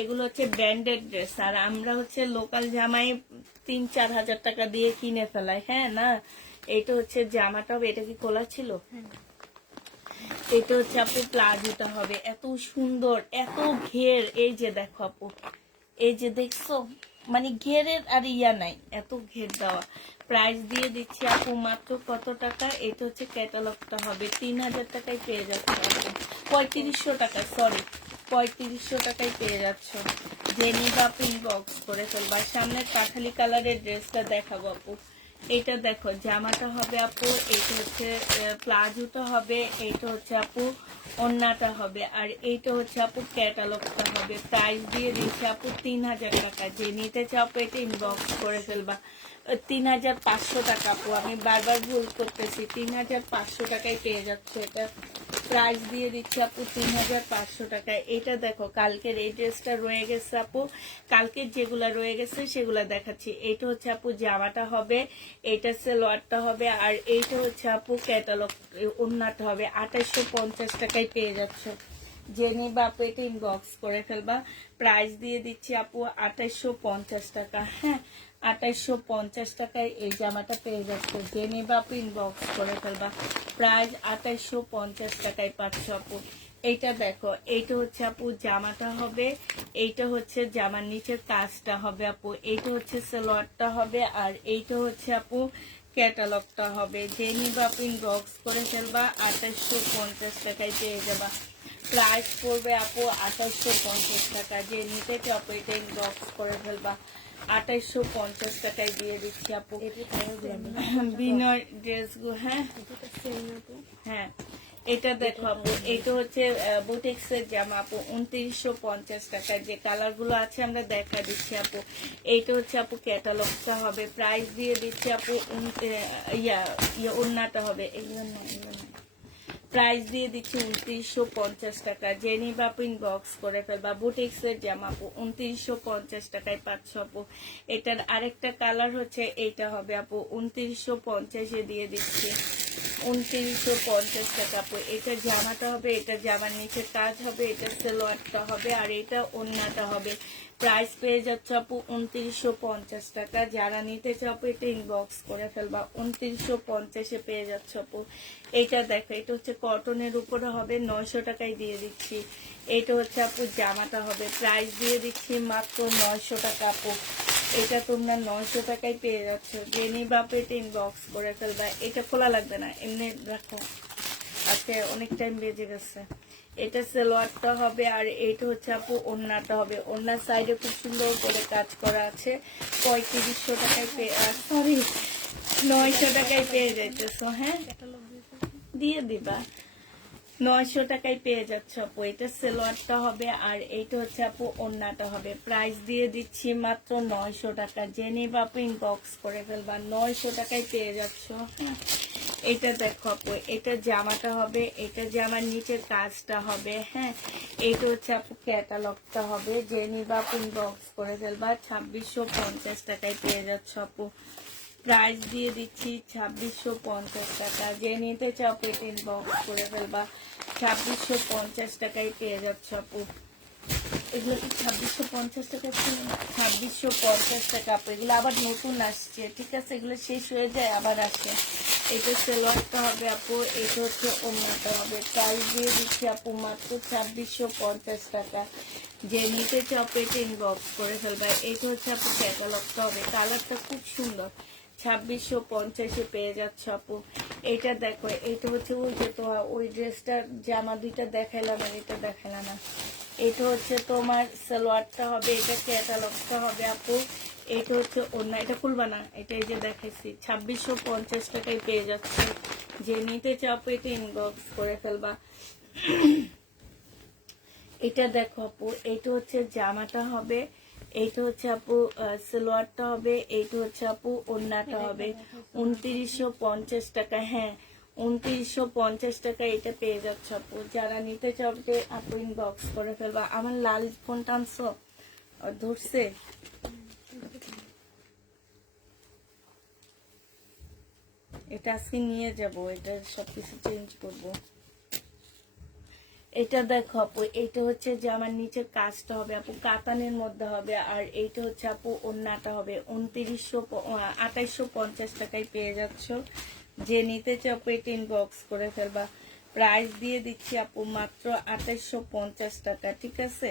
এগুলো হচ্ছে ব্র্যান্ডেড ড্রেস, আর আমরা হচ্ছে লোকাল জামাই 3-4 হাজার টাকা দিয়ে কিনে ফেলাই। হ্যাঁ না, এটা হচ্ছে জামাটা হবে। এটা কি খোলা ছিল? এটা হচ্ছে আপু প্লাজোটা হবে, এত সুন্দর, এত ঘের। এই যে দেখো আপু, এই যে দেখছো, মানে ঘেরের আর ইয়া নাই, এত ঘের দেওয়া। প্রাইস দিয়ে দিচ্ছি আপু মাত্র কত টাকা? এটা হচ্ছে ক্যাটালগটা হবে, 3000 টাকায় পেয়ে যাচ্ছে আপু। 3500 টাকা, সরি 3500 টাকায় পেয়ে যাচ্ছ। জেনিবা ইনবক্স করে ফেলবা। সামনের কাঠালি কালারের ড্রেসটা দেখাবো আপু। এটা দেখো, জামাটা হবে আপু, এটা হচ্ছে প্লাজোটা হবে, এইটা হচ্ছে আপু ওড়নাটা হবে, আর এইটা হচ্ছে আপু ক্যাটালগটা হবে। প্রাইস দিয়ে দিচ্ছে আপু 3000 টাকা। যে নিতে চাও আপু এটা ইনবক্স করে ফেলবা। 3500 টাকা আপু, আমি বারবার ভুল করতেছি, 3500 টাকায় পেয়ে যাচ্ছে এটা। প্রাইস দিয়ে দিচ্ছি আপু 3500 টাকায়। এটা দেখো, কালকের এই ড্রেসটা রয়ে গেছে আপু, কালকের যেগুলা রয়ে গেছে সেগুলা দেখাচ্ছি। এইটা হচ্ছে আপু জামাটা হবে, এইটা সালোয়ারটা হবে, আর এইটা হচ্ছে আপু ক্যাটালগ ওড়নাটা হবে। 2850 টাকায় পেয়ে যাচ্ছ। জেনে বা আপু এটা ইনবক্স করে ফেলবা। প্রাইস দিয়ে দিচ্ছি আপু 2850 টাকা। হ্যাঁ 2850 টাকায় এই জামাটা পেয়ে যাচ্ছে। জেনে বা আপু ইনবক্স করে ফেলবা। প্রাইস 2850 টাকায় পাচ্ছ আপু। এইটা দেখো, এইটা হচ্ছে আপু জামাটা হবে, এইটা হচ্ছে জামার নিচের কাজটা হবে আপু, এইটা হচ্ছে সালোয়ারটা হবে, আর এইটা হচ্ছে আপু ক্যাটালগটা হবে। যে নিবা আপু ইনবক্স করে ফেলবা, 2850 টাকায় পেয়ে যাবা। প্রাইস পড়বে আপু 2850 টাকা। যে নিতে চাও এটা ইনবক্স করে ফেলবা, 2850 টাকায় দিয়ে দিচ্ছি আপু। বিনর ড্রেসগুলো, হ্যাঁ হ্যাঁ এটা দেখো আপু, এটা হচ্ছে বুটিক্স এর জামা আপু, 2950 টাকায়। যে কালার গুলো আছে আমরা দেখা দিচ্ছি আপু। এইটা হচ্ছে আপু ক্যাটালগটা হবে। প্রাইস দিয়ে দিচ্ছি আপু ওড়নাটা হবে, এগুলো না, এগুলো না। প্রাইস দিয়ে দিচ্ছি 2950 টাকা। জেনি বাপু ইনবক্স করে ফেলবা। বুটিক্স এর জামা আপু, 2950 টাকায় পাচ্ছ আপু। এটার আরেকটা কালার হচ্ছে এইটা হবে আপু, 2950 দিয়ে দিচ্ছি, 2950 টাকা আপু। এটা জামাটা হবে, এটা জামার নিচে কাজ হবে, এটা সালোয়ারটা হবে, আর এটা ওড়নাটা হবে। প্রাইস পেয়ে যাচ্ছে আপু 2950 টাকা। যারা নিতে চাও আপু এটা ইনবক্স করে ফেলবা, 2950 পেয়ে যাচ্ছে আপু। এইটা দেখো, এটা হচ্ছে কটনের উপরে হবে, 900 টাকায় দিয়ে দিচ্ছি। এটা হচ্ছে আপু জামাটা হবে, প্রাইস দিয়ে দিচ্ছি মাত্র 900 টাকা আপু। এটা তোমরা 900 টাকায় পেয়ে যাচ্ছ। জেনি বাপ এটা ইনবক্স করে ফেলবা। এটা খোলা লাগবে না, এমনি রাখো, আজকে অনেক টাইম বেজে গেছে। এটা সালোয়ারটা হবে, আর এইটা হচ্ছে আপু ওড়নাটা হবে। ওড়নার সাইডে খুব সুন্দর করে কাজ করা আছে। 3500 টাকায় সরি 900 টাকায় পেয়ে যাইতেছো। হ্যাঁ দিয়ে দিবা, 900 টাকায় পেয়ে যাচ্ছ আপু। এটা সালোয়ারটা হবে, আর এইটা হচ্ছে আপু ওড়নাটা হবে। প্রাইস দিয়ে দিচ্ছি মাত্র 900 টাকা। জেনে বাপু ইনবক্স করে ফেলবা, 900 টাকায় পেয়ে যাচ্ছ। হ্যাঁ এটা দেখো আপু, এটা জামাটা হবে, এটা জামার নিচের কাজটা হবে। হ্যাঁ, এটা হচ্ছে আপু ক্যাটালগটা হবে, যে নিবা আপু ইনবক্স করে ফেলবা। 2650 টাকায় পেয়ে যাচ্ছ আপু। প্রাইস দিয়ে দিচ্ছি 2650 টাকা। যে নিতে চাও পেট ইনবক্স করে ফেলবা। 2650 টাকায় পেয়ে যাচ্ছ আপু। এগুলো কি 2650 টাকা ছিল না? 2650 টাকা আপু। এগুলো আবার নতুন আসছে, ঠিক আছে? এগুলো শেষ হয়ে যায় আবার আসে। এটা সেলরটা হবে আপু, এটা হচ্ছে অন্যটা হবে। প্রাইস দিয়ে দিচ্ছি আপু মাত্র 2650 টাকা। যে নিতে চাও পেটে ইনবক্স করে ফেলবা। এটা হচ্ছে আপু ক্যাটালগটা হবে, কালারটা খুব সুন্দর। 2650 পেয়ে যাচ্ছে আপু। এটা দেখো, এটা হচ্ছে ওই যে তোমার ওই ড্রেসটার জামা দুইটা দেখাইলাম আর এটা দেখাইলাম না। এটা হচ্ছে তোমার সালোয়ারটা হবে, এটা ক্যাটালগটা হবে আপু। এটা হচ্ছে অন্য, এটা খুলবা না, এটা এই যে দেখাইছি। 2650 টাকায় পেয়ে যাচ্ছে। যে নিতে চাও পেটে ইনবক্স করে ফেলবা। এটা দেখো আপু, এটা হচ্ছে জামাটা হবে, এইটা হচ্ছে আপু সালোয়ারটা হবে, এইটা হচ্ছে আপু ওড়নাটা হবে। 2950 টাকা। হ্যাঁ, 2950 টাকা এটা পেয়ে যাচ্ছে আপু। যারা নিতে চাবে আপু ইনবক্স করে ফেলবা। আমার লাল ফোন টানছো ধরছে। এটা আজকে নিয়ে যাব, এটা সবকিছু চেঞ্জ করবো। এটা দেখো আপু, এটা হচ্ছে যে আমার নিচের কাজটা হবে আপু, কাতানের মধ্যে হবে। আর এইটা হচ্ছে আপু ওড়নাটা হবে। 2850 টাকায় পেয়ে যাচ্ছ। যে নিতে চাও পেট ইনবক্স করে ফেলবা। প্রাইস দিয়ে দিচ্ছি আপু মাত্র 2850 টাকা, ঠিক আছে?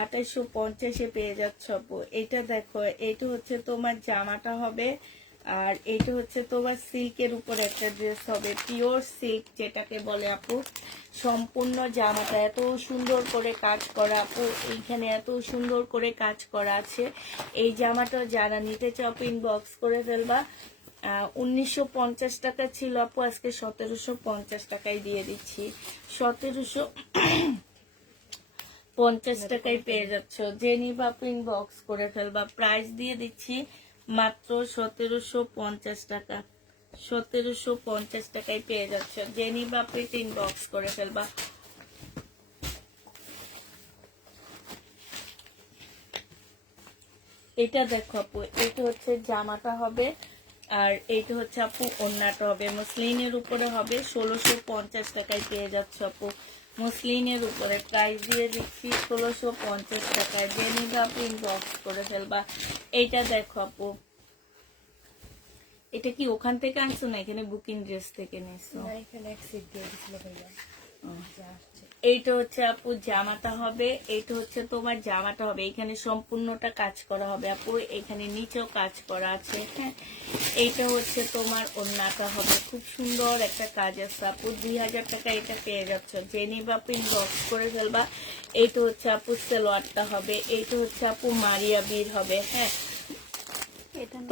2850 পেয়ে যাচ্ছ আপু। এটা দেখো, এটা হচ্ছে তোমার জামাটা হবে, আর এটা হচ্ছে তোমার সিল্কের উপর একটা ড্রেস হবে, পিওর সিল্ক যেটাকে বলে আপু। সম্পূর্ণ জামাটা এত সুন্দর করে কাজ করা আপু, এইখানে এত সুন্দর করে কাজ করা আছে। এই জামাটা যারা নিতে চাও ইনবক্স করে ফেলবা। 1950 টাকা ছিল আপু, আজকে 1750 টাকায় দিয়ে দিচ্ছি। 1750 টাকায় পেয়ে যাচ্ছ। যে নিবা ইনবক্স করে ফেলবা। প্রাইস দিয়ে দিচ্ছি মাত্র 1750 টাকা। 1750 টাকায় পেয়ে যাচ্ছ। যে নিবা ইনবক্স করে ফেলবা। এটা দেখো আপু, এটা হচ্ছে জামাটা হবে, আর এইটা হচ্ছে আপু ওড়নাটা হবে। মসলিনের উপরে হবে, 1650 টাকায় পেয়ে যাচ্ছ আপু। মসলিনের উপরে প্রাইস দিয়ে দিচ্ছি 1650 টাকায়। যে নিবা আপু ইনবক্স করে ফেলবা। এইটা দেখো আপু, এটা কি ওখান থেকে আনছো না এখানে বুকিং ড্রেস থেকে নিছো? না, এখানে এক সিট দিয়ে দিছিল ভাইয়া। যা আসছে। এইটা হচ্ছে আপু জামাটা হবে, এইটা হচ্ছে তোমার জামাটা হবে। এখানে সম্পূর্ণটা কাজ করা হবে আপু, এখানে নিচেও কাজ করা আছে। হ্যাঁ, এইটা হচ্ছে তোমার ওড়নাটা হবে, খুব সুন্দর একটা কাজ আছে আপু। 2000 টাকা এটা পেয়ে যাচ্ছ। যে নিবা আপু ইনবক্স করে ফেলবা। এইটা হচ্ছে আপু সালোয়ারটা হবে, এইটা হচ্ছে আপু মারিয়া বীর হবে। হ্যাঁ,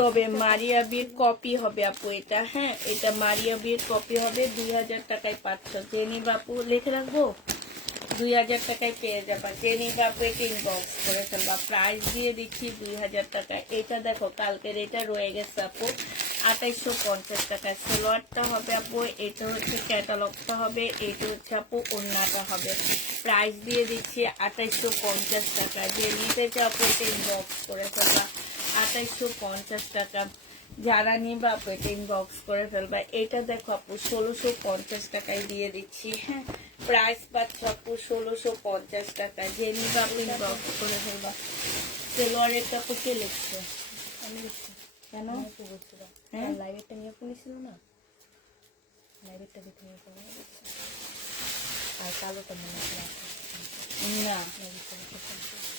তবে মারিয়া বির কপি হবে আপু এটা। হ্যাঁ, এটা মারিয়া বির কপি হবে। 2000 টাকায় পাচ্ছ। জেনি বাপু লিখে রাখবো, 2000 টাকায় পেয়ে যাবা। জেনি বাপু এটা ইনবক্স করে ফেলবা। প্রাইস দিয়ে দিচ্ছি 2000 টাকা। এটা দেখো, কালকের এটা রয়ে গেছে আপু 2850 টাকায়। সালোয়ারটা হবে আপু, এটা হচ্ছে ক্যাটালগটা হবে, এটা হচ্ছে আপু ওড়নাটা হবে। প্রাইস দিয়ে দিচ্ছি 2850 টাকা। যে নিতে চাও আপু এটা ইনবক্স করে ফেলবা। 2850 টাকা। যারা নিবা আপু এটা ইনবক্স করে ফেলবা। এটা দেখো আপু 1650 টাকায় দিয়ে দিচ্ছি। হ্যাঁ, প্রাইস পাচ্ছ আপু 1650 টাকা। যে নিবা আপু ইনবক্স করে ফেলবা। সেলোয়ারের কাপড় কে লিখছে? আমি লিখছি। কেন? আমাকে বলছিল। হ্যাঁ? লাইভেরটা নিয়ে খুলেছিল না, লাইভেরটা দেখে নিয়ে ফোন করেছে। আর কালোটা মনে হয় না, লাইভেরটা দেখে ফোন করেছে।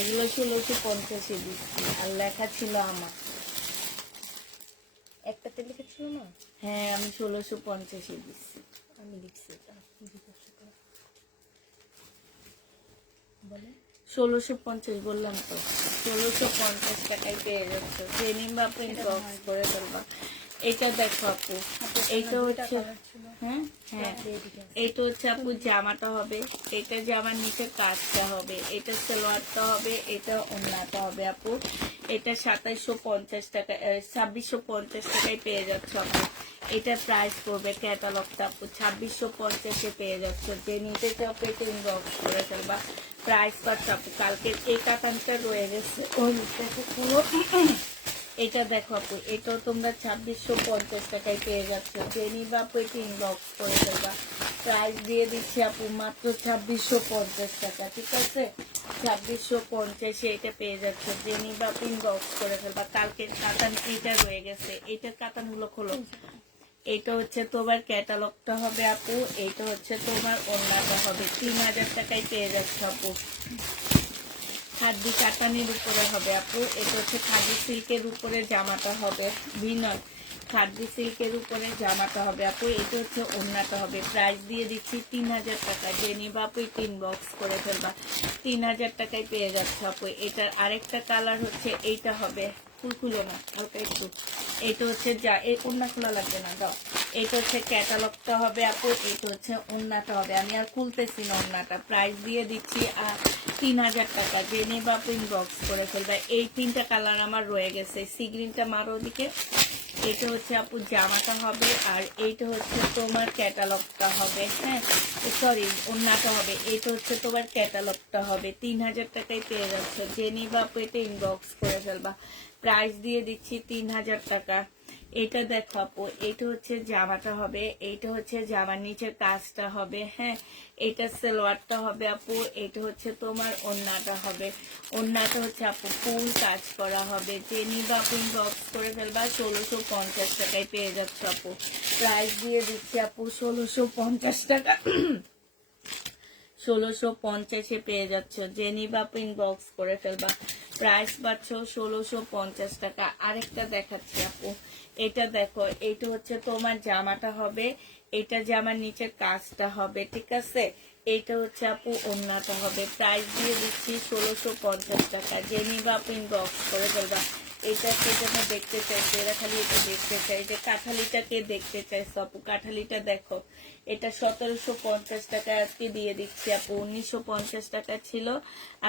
এগুলো 1650 দিচ্ছি, আর লেখা ছিল আমার। একটাতে লিখেছিল না, হ্যাঁ, আমি 1650 দিচ্ছি। আমি লিখছি এটা জিজ্ঞাসা করে। বলে 1650 বললাম তো। 1650 টাকায় পেয়ে যাচ্ছ। যে নিবা আপু ইনবক্স করে ফেলবা। এটা দেখো আপু, এইটা হচ্ছে, হ্যাঁ হ্যাঁ, এইটা হচ্ছে আপু জামাটা হবে, এটা জামার নিচে কাজটা হবে, এটা সালোয়ারটা হবে, এটা ওড়নাটা হবে আপু। এটা 2750 টাকা 2650 টাকায় পেয়ে যাচ্ছ আপু। এটা প্রাইস পড়বে ক্যাটালগটা আপু 2650 পেয়ে যাচ্ছ। যে নিতে চাও পেটে ইনবক্স করে ফেলবা। প্রাইস পাচ্ছ আপু কালকের এই কাতানটা রয়ে গেছে ওই দেখো পুরো এটা দেখো আপু এটাও তোমরা 2650 টাকায় পেয়ে যাচ্ছ। যে নিবা আপু এটা ইনবক্স করে ফেলবা। প্রাইস দিয়ে দিচ্ছি আপু মাত্র 2650 টাকা, ঠিক আছে? 2650 এটা পেয়ে যাচ্ছ। যে নিবা আপু ইনবক্স করে ফেলবা। কালকের কাতান এটা রয়ে গেছে, এটার কাতানগুলো খোলো। এটা হচ্ছে তোমার ক্যাটালগটা হবে আপু, এটা হচ্ছে তোমার ওড়নাটা হবে। 3000 টাকায় পেয়ে যাচ্ছ আপু। খাদি কাতানির উপরে হবে আপু। এটা হচ্ছে খাদি সিল্কের উপরে জামাটা হবে, ভিনয় খাদি সিল্কের উপরে জামাটা হবে আপু। এটা হচ্ছে ওড়নাটা হবে। প্রাইস দিয়ে দিচ্ছি 3000 টাকা। যে নিবা আপু 3 বক্স করে ফেলবা। 3000 টাকায় পেয়ে যাচ্ছে আপু। এটার আরেকটা কালার হচ্ছে এইটা হবে, ফুলকুলো না হালকা একটু। এটা হচ্ছে যা এই ওড়না খোলা লাগবে না, দাও। এটা হচ্ছে ক্যাটালগটা হবে আপু, এটা হচ্ছে ওড়নাটা হবে। আমি আর খুলতেছি না ওড়নাটা। প্রাইস দিয়ে দিচ্ছি 3000 টাকা। যে নেবা আপু ইনবক্স করে ফেলবে। এই 3টা কালার আমার রয়ে গেছে। সি গ্রিনটা মারো ওদিকে। এটা হচ্ছে আপু জামাটা হবে, আর এইটা হচ্ছে তোমার ক্যাটালগটা হবে। হ্যাঁ সরি, ওড়নাটা হবে। এটা হচ্ছে তোমার ক্যাটালগটা হবে। 3000 টাকায় পেয়ে যাচ্ছ। যে নিবা আপু এটা ইনবক্স করে ফেলবা। প্রাইস দিয়ে দিচ্ছি 3000 টাকা। এটা দেখো আপু, এটা হচ্ছে জামাটা হবে, এইটা হচ্ছে জামার নিচের কাজটা হবে। হ্যাঁ এটা সালোয়ারটা হবে আপু। এটা হচ্ছে তোমার ওড়নাটা হবে। ওড়নাটা হচ্ছে আপু ফুল কাজ করা হবে। যে নিবা আপু ইনবক্স করে ফেলবা। 1650 টাকায় পেয়ে যাচ্ছ আপু। প্রাইস দিয়ে দিচ্ছি আপু 1650 টাকা। 1650 পেয়ে যাচ্ছ। যে নিবা আপু ইনবক্স করে ফেলবা। প্রাইস পাচ্ছ 1650 টাকা। আরেকটা দেখাচ্ছি আপু, এটা দেখো, এটা হচ্ছে তোমার জামাটা হবে, এটা জামার নিচের কাজটা হবে, ঠিক আছে? এইটা হচ্ছে আপু ওড়নাটা হবে। প্রাইস দিয়ে দিচ্ছি 1650 টাকা। যে নিবা আপু ইনবক্স করে ফেলবা। এটা কে যেন দেখতে চাইছে, এরা খালি এটা দেখতে চাই যে কাঁঠালিটাকে দেখতে চাইছে আপু। কাঁঠালিটা দেখো, এটা 1750 টাকা আজকে দিয়ে দিচ্ছি আপু। 1950 টাকা ছিল,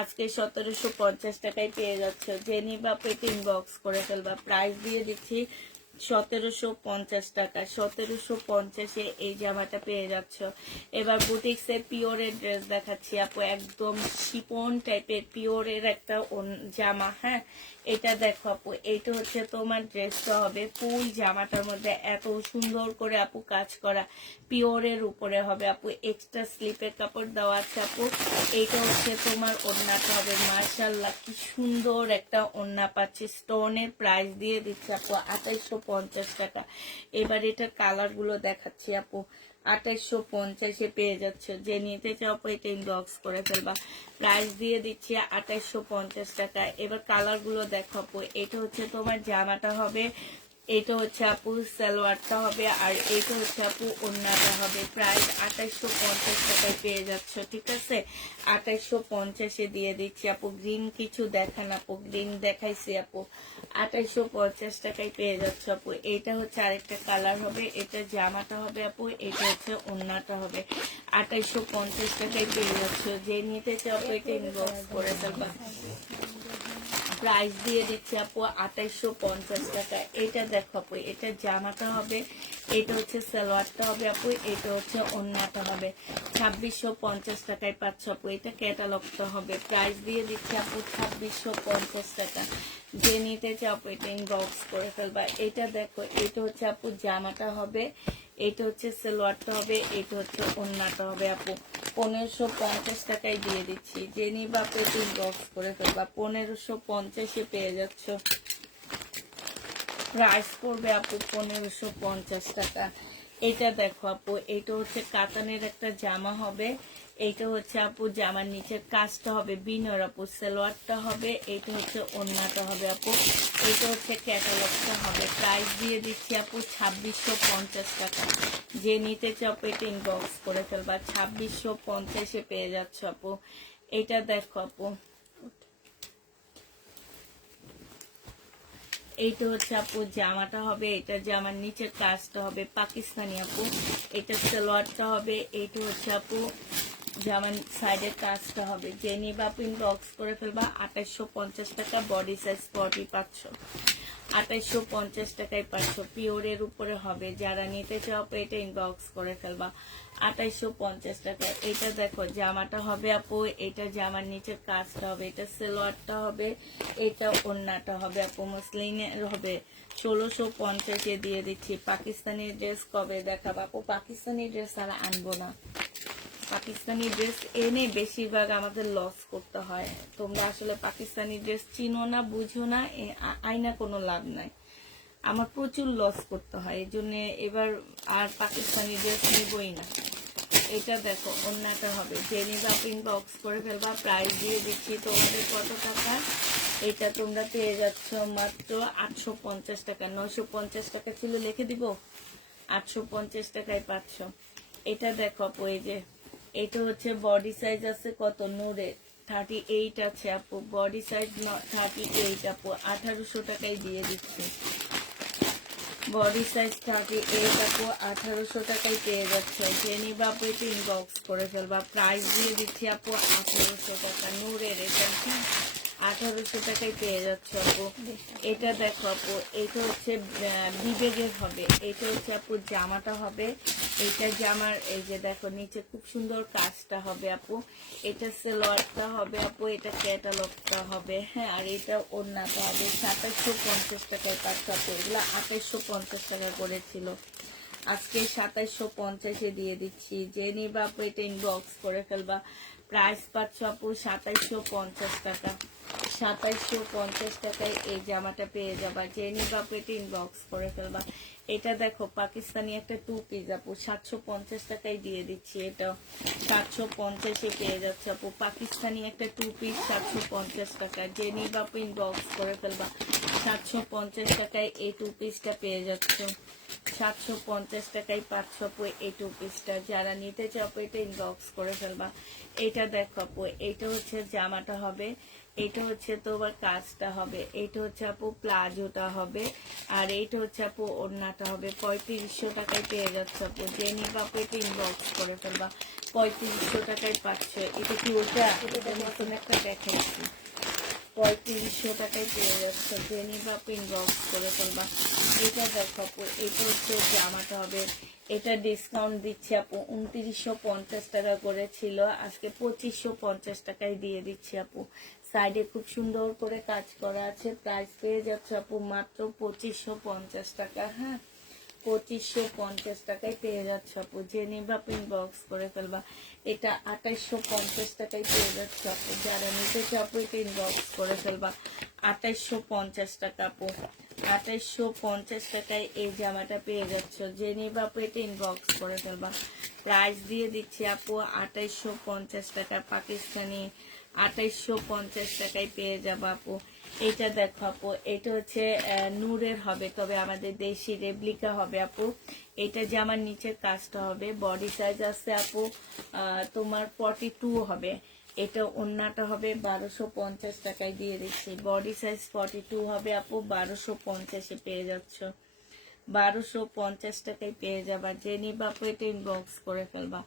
আজকে 1750 টাকায় পেয়ে যাচ্ছ। যে নিবা আপু এটা ইনবক্স করে ফেলবা। প্রাইস দিয়ে দিচ্ছি 1750 টাকা। 1750 এই জামাটা পেয়ে যাচ্ছ। এবার বুটিক্সের পিওরের ড্রেস দেখাচ্ছি আপু, একদম শিপন টাইপের পিওরের একটা জামা। হ্যাঁ এটা দেখো আপু, এটা হচ্ছে তোমার ড্রেসটা হবে। ফুল জামাটার মধ্যে এত সুন্দর করে আপু কাজ করা, পিওরের উপরে হবে আপু। এক্সট্রা স্লিপের কাপড় দেওয়া আছে আপু। এইটা হচ্ছে তোমার ওড়নাটা হবে। মাশাআল্লাহ কি সুন্দর একটা ওড়না পাচ্ছি স্টোনের। প্রাইস দিয়ে দিচ্ছে আপু 2850 টাকা। এবার এটার কালার গুলো দেখাচ্ছি আপু। 2850 পেয়ে যাচ্ছে। যে নিতে চাও এটা ইনবক্স করে ফেলবা। প্রাইস দিয়ে দিচ্ছি 2850 টাকা। এবার কালার গুলো দেখো আপু। এটা হচ্ছে তোমার জামাটা হবে, এটা হচ্ছে আপু সালোয়ারটা হবে, আর এটা হচ্ছে আপু ওড়নাটা হবে। প্রাইস 2850 টাকায় পেয়ে যাচ্ছ, ঠিক আছে? 2850 দিয়ে দিচ্ছি আপু। গ্রিন কিছু দেখান আপু, গ্রিন দেখাইছি আপু। 2850 টাকায় পেয়ে যাচ্ছ আপু। এটা হচ্ছে আরেকটা কালার হবে, এটা জামাটা হবে আপু, এটা হচ্ছে ওড়নাটা হবে। 2850 টাকায় পেয়ে যাচ্ছ। যে নিতে চাও এটা ইনবক্স করে ফেলবা। প্রাইস দিয়ে দিচ্ছি আপু 2850 টাকা। এটা দেখো আপু, এটা জামাটা হবে, এটা হচ্ছে সালোয়ারটা হবে আপু, এটা হচ্ছে ওড়নাটা হবে। 2650 টাকায় পাচ্ছ আপু। এটা ক্যাটালগটা হবে। প্রাইস দিয়ে দিচ্ছি আপু 2650 টাকা। যে নিতে চাও আপু এটা ইনবক্স করে ফেলবা। এটা দেখো, এটা হচ্ছে আপু জামাটা হবে, এটা হচ্ছে সালোয়ারটা হবে, এটা হচ্ছে ওড়নাটা হবে আপু। 1550 টাকায় দিয়ে দিচ্ছি। যে নিবা আপু ইনবক্স করে ফেলবা। 1550 পেয়ে যাচ্ছ। প্রাইস করবে আপু 1550 টাকা। এটা দেখো আপু, এটা হচ্ছে কাতানের একটা জামা হবে, এইটা হচ্ছে আপু জামার নিচের কাজটা হবে বিনর আপু। সালোয়ারটা হবে, এটা হচ্ছে ওড়নাটা হবে আপু। এটা হচ্ছে ক্যাটালগটা হবে। প্রাইস দিয়ে দিচ্ছি আপু 2650 টাকা। যে নিতে চাও এটা ইনবক্স করে ফেলবা। 2650 পেয়ে যাচ্ছ আপু। এটা দেখো আপু, এইটা হচ্ছে আপু জামাটা হবে, এটা জামার নিচের কাজটা হবে পাকিস্তানি আপু। এটা সালোয়ারটা হবে, এইটা হচ্ছে আপু জামার সাইডের কাজটা হবে। যে নিবা আপু ইনবক্স করে ফেলবা। 2850 টাকা। বডি সাইজ 40 পাচ্ছ। 2850 টাকায় পাচ্ছ, পিওরের উপরে হবে। যারা নিতে চাও আপু এটা ইনবক্স করে ফেলবা। 2850 টাকা। এটা দেখো জামাটা হবে আপু, এটা জামার নিচের কাজটা হবে, এটা সালোয়ারটা হবে, এটা ওড়নাটা হবে আপু, মসলিনের হবে। 1650 দিয়ে দিচ্ছি। পাকিস্তানি ড্রেস কবে দেখাবো আপু? পাকিস্তানি ড্রেস আর আনবো না। পাকিস্তানি ড্রেস এনে বেশিরভাগ আমাদের লস করতে হয়। তোমরা আসলে পাকিস্তানি ড্রেস চিনো না, বুঝো না, আইনা কোনো লাভ নাই। আমার প্রচুর লস করতে হয়, এই জন্য এবার আর পাকিস্তানি ড্রেস নিবই না। এটা দেখো অন্যটা হবে, জেনি বা ইনবক্স করে ফেলবা। প্রাইস দিয়ে দিচ্ছি তোমাদের কত টাকা? এটা তোমরা পেয়ে যাচ্ছ মাত্র 850 টাকা। 950 টাকা ছিল, লিখে দিব, 850 টাকায় পাচ্ছ। এটা দেখো আপু, এই যে এটা হচ্ছে বডি সাইজ আছে কত নূরে, 38 আছে আপু, বডি সাইজ 38 আপু, 1800 টাকায় দিয়ে দিচ্ছি। বডি সাইজ 38 আপু, 1800 টাকায় পেয়ে যাচ্ছে। জেনি বাপু এটা ইনবক্স করে ফেলবা। প্রাইস দিয়ে দিচ্ছি আপু 1800 টাকা, নূরের এটা কি 1800 টাকায় পেয়ে যাচ্ছে আপু। এটা দেখো আপু, এটা হচ্ছে বিবেগের হবে, এটা হচ্ছে আপু জামাটা হবে, এটা জামার এই যে দেখো নিচে খুব সুন্দর কাজটা হবে আপু, এটা সালোয়ারটা হবে আপু, এটা ক্যাটালগটা হবে, হ্যাঁ, আর এটা ওড়নাটা হবে। 2750 টাকায় পাচ্ছ আপু। এগুলো 2850 টাকা করেছিল, আজকে 2750 দিয়ে দিচ্ছি। যে নিবা আপু এটা ইনবক্স করে ফেলবা। প্রাইস পাচ্ছ আপু 2750 টাকা। 2750 টাকায় এই জামাটা পেয়ে যাবা। যে নিবা আপু এটা ইনবক্স করে ফেলবা। এটা দেখো পাকিস্তানি একটা 2 পিস আপু, 750 টাকায় দিয়ে দিচ্ছি। এটাও 750 পেয়ে যাচ্ছে আপু। পাকিস্তানি একটা 2 পিস 750 টাকা। যে নিবা আপু ইনবক্স করে ফেলবা। 750 টাকায় এই 2 পিসটা পেয়ে যাচ্ছ। 750 টাকায় পাচ্ছ আপু এই 2 পিসটা। যারা নিতে চাও আপু এটা ইনবক্স করে ফেলবা। এটা দেখো আপু, এটা হচ্ছে জামাটা হবে, এটা হচ্ছে তোমার কাজটা হবে, এটা হচ্ছে আপু প্লাজোটা হবে, আর এইটা হচ্ছে আপু ওড়নাটা হবে। 3500 টাকায় পেয়ে যাচ্ছে আপু। যে নিবা আপু এটা ইনবক্স করে ফেলবা। 3500 টাকায় পাচ্ছ। এটা কি ওটা? এটা নতুন একটা দেখাইছি, 3500 টাকায় পেয়ে যাচ্ছে। যে নিবা আপু ইনবক্স করে ফেলবা। এটা দেখো আপু, এটা হচ্ছে জামাটা হবে, এটা ডিসকাউন্ট দিচ্ছে আপু, 2950 টাকা করে ছিল, আজকে 2550 টাকায় দিয়ে দিচ্ছি আপু। সাইডে খুব সুন্দর করে কাজ করা আছে। প্রাইস পেয়ে যাচ্ছে আপু মাত্র 2550 টাকা। হ্যাঁ, 2550 টাকায় পেয়ে যাচ্ছে আপু। যে নিবা আপু ইনবক্স করে ফেলবা। এটা 2850 টাকায় পেয়ে যাচ্ছে আপু। যারা নিতে চাও আপু এটা ইনবক্স করে ফেলবা। 2850 টাকা আপু। 2850 টাকায় এই জামাটা পেয়ে যাচ্ছ। যে নিবা আপু এটা ইনবক্স করে ফেলবা। প্রাইস দিয়ে দিচ্ছি আপু 2850 টাকা। পাকিস্তানি 2850 টাকায় পেয়ে যাবো আপু। এটা দেখো আপু, এটা হচ্ছে নূরের হবে, তবে আমাদের দেশি রেপ্লিকা হবে আপু। এটা জামার নিচের কাজটা হবে, বডি সাইজ আছে আপু তোমার 42 হবে। এটা ওন্নাটা হবে 1250 টাকায় দিয়ে দিচ্ছি। বডি সাইজ 42 হবে আপু, 1250 পেয়ে যাচ্ছ। 1250 টাকায় পেয়ে যাবা। যে নিবা আপু এটা ইনবক্স করে ফেলবা।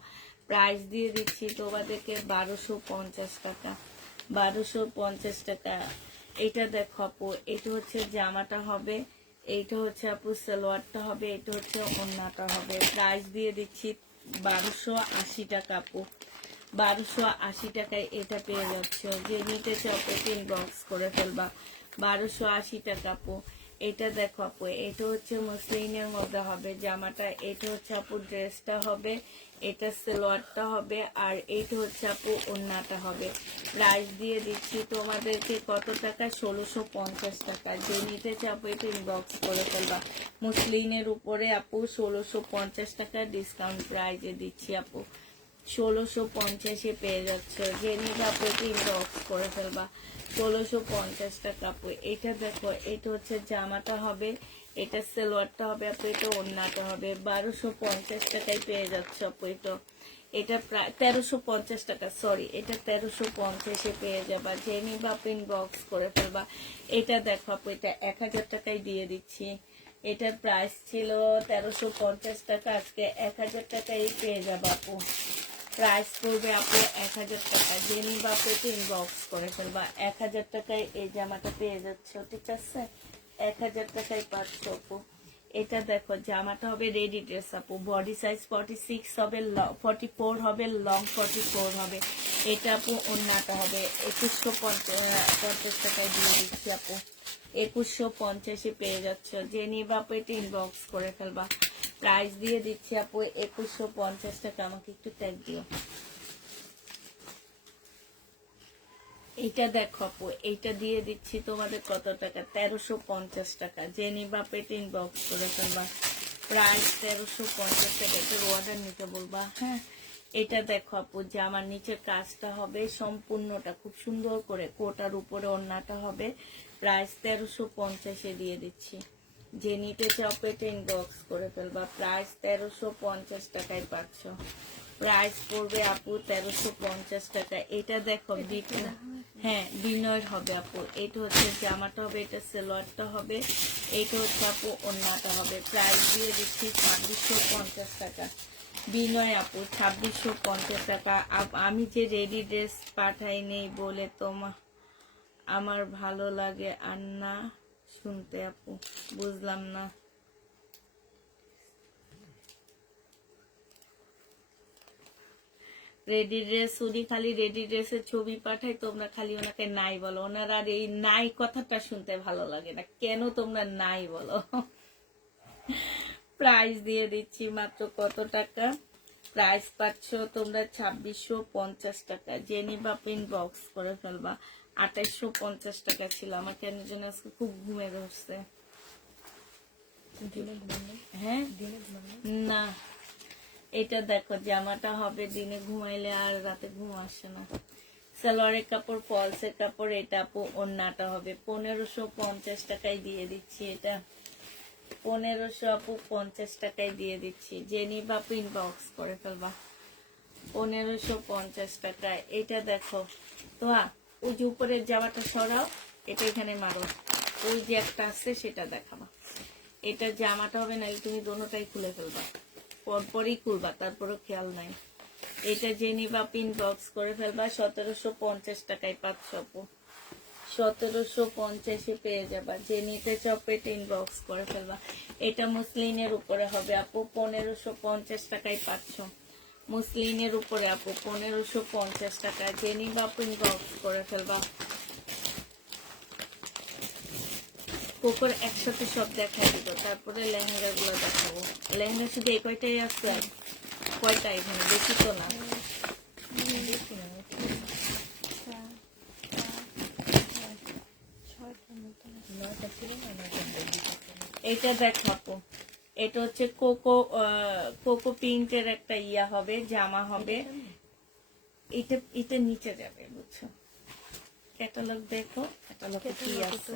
প্রাইস দিয়ে দিচ্ছি তোমাদেরকে 1250 টাকা। 1250 টাকা। এটা দেখো আপু, এটা হচ্ছে জামাটা হবে, এইটা হচ্ছে আপু সালোয়ারটা হবে, এটা হচ্ছে ওড়নাটা হবে। প্রাইস দিয়ে দিচ্ছি 1280 টাকা আপু। 1280 টাকায় এটা পেয়ে যাচ্ছ। যে নিতে চাও এটা ইনবক্স করে ফেলবা। 1280 টাকা আপু। এটা দেখো আপু, এটা হচ্ছে মসলিনের মধ্যে হবে জামাটা, এটা হচ্ছে আপু ড্রেসটা হবে, এটা সালোয়ারটা হবে, আর এইটা হচ্ছে আপু ওড়নাটা হবে। প্রাইস দিয়ে দিচ্ছি তোমাদেরকে কত টাকা? 1650 টাকা। যে নিতে চাও আপু এটা ইনবক্স করে ফেলবা। মসলিনের উপরে আপু 1650 টাকা ডিসকাউন্ট প্রাইজে দিচ্ছি আপু। 1650 পেয়ে যাচ্ছে। যে নিবা আপু এটা ইনবক্স করে ফেলবা। 1650 টাকা আপু। এটা দেখো, এটা হচ্ছে জামাটা হবে, এটা সালোয়ারটা হবে আপু, এটা ওড়নাটা হবে। 1250 টাকায় পেয়ে যাচ্ছে আপু। এটা প্রায় 1350 টাকা, সরি, এটা 1350 পেয়ে যাবা। যে নিবা আপু ইনবক্স করে ফেলবা। এটা দেখো আপু, এটা 1000 টাকায় দিয়ে দিচ্ছি। এটার প্রাইস ছিল 1350 টাকা, আজকে 1000 টাকায় পেয়ে যাবা আপু। প্রাইস পড়বে আপু 1000 টাকা। যে নিবা আপু এটা ইনবক্স করে ফেলবা। 1000 টাকায় এই জামাটা পেয়ে যাচ্ছ, ঠিক আছে? 1000 টাকায় পাচ্ছ আপু। এটা দেখো জামাটা হবে রেডি ড্রেস আপু, বডি সাইজ 46 হবে, 44 হবে, লং 44 হবে। এটা আপু ওন্নাটা হবে 2150 টাকায় দিয়ে দিচ্ছি আপু। 2150 পেয়ে যাচ্ছ, যে নিবা আপু এটা ইনবক্স করে ফেলবা। প্রাইস দিয়ে দিচ্ছি আপু 2150 টাকা। আমাকে একটু ট্যাগ দিও। এইটা দেখো আপু, এইটা দিয়ে দিচ্ছি তোমাদের কত টাকা, 1350 টাকা। যে নিবা পেট ইনবক্স করে ফেলবা। প্রাইস 1350 টাকা। এটার অর্ডার নিতে বলবা। হ্যাঁ, এটা দেখো আপু, যে আমার নিচের কাজটা হবে সম্পূর্ণটা খুব সুন্দর করে, কোটার উপরে ওড়নাটা হবে। প্রাইস 1350 দিয়ে দিচ্ছি। যে নিতে চাও পেটে ইনবক্স করে ফেলবা। প্রাইস 1350 টাকায় পাচ্ছ। প্রাইস পড়বে আপু 1350 টাকা। এটা দেখো হ্যাঁ বিনয়ের হবে আপু। এটা হচ্ছে জামাটা হবে, এটা সেলোয়ারটা হবে, এটা হচ্ছে আপু ওড়নাটা হবে। প্রাইস দিয়ে দিচ্ছি 2650 টাকা। বিনয় আপু 2650 টাকা। আমি যে রেডি ড্রেস পাঠাই নেই বলে আমার ভালো লাগে আর না শুনতে আপু, বুঝলাম না। রেডি ড্রেস, উনি খালি রেডি ড্রেসের ছবি পাঠায়, তোমরা খালি ওনাকে নাই বলো। ওনার আর এই নাই কথাটা শুনতে ভালো লাগে না, কেন তোমরা নাই বলো। প্রাইস দিয়ে দিচ্ছি মাত্র কত টাকা, প্রাইস পাচ্ছ তোমরা 2650 টাকা। যে নিবা ইনবক্স করে ফেলবা। 2850 টাকা ছিল। আমার কেন যেন আজকে খুব ঘুমে ধরছে। হ্যাঁ না, এটা দেখো জামাটা হবে দিনে ঘুমাইলে আর রাতে ঘুম আসে না। সালোয়ারের কাপড়, ফলসের কাপড়। এটা আপু ওন্নাটা হবে 1550 টাকায় দিয়ে দিচ্ছি। এটা 1500 আপু 50 টাকায় দিয়ে দিচ্ছি। যে নিবা ইনবক্স করে ফেলবা। 1550 টাকায়। এটা দেখো তো, ওই যে উপরের জামাটা সরাও, এটা এখানে মারো, ওই যে একটা আছে সেটা দেখাবা। এটা জামাটা হবে না, তুমি দোনোটাই খুলে ফেলবা, পরপরই খুলবা, তারপরও খেয়াল নাই। এটা যে নিবা ইনবক্স করে ফেলবা। 1750 টাকায় পাচ্ছ আপু। 1750 পেয়ে যাবা। যে নিতে চাও পেটে ইনবক্স করে ফেলবা। এটা মুসলিনের উপরে হবে আপু, 1550 টাকায় পাচ্ছ। মুসলিনের উপরে আপু 1550 টাকা। যে নিবা ইনবক্স করে ফেলবা। কোকোর একসাথে সব দেখাই দিব, তারপরে লেহেঙ্গা গুলো দেখাবো। লেহেঙ্গা শুধু এই কয়টাই আছে, কয়টা এখানে, বেশি তো না। এটা দেখো আপু, এটা হচ্ছে কোকো প্রিন্টের একটা ইয়া হবে, জামা হবে। এটা এটা নিচে যাবে, বুঝছো। ক্যাটালগ দেখো, ক্যাটালগ কি আছে।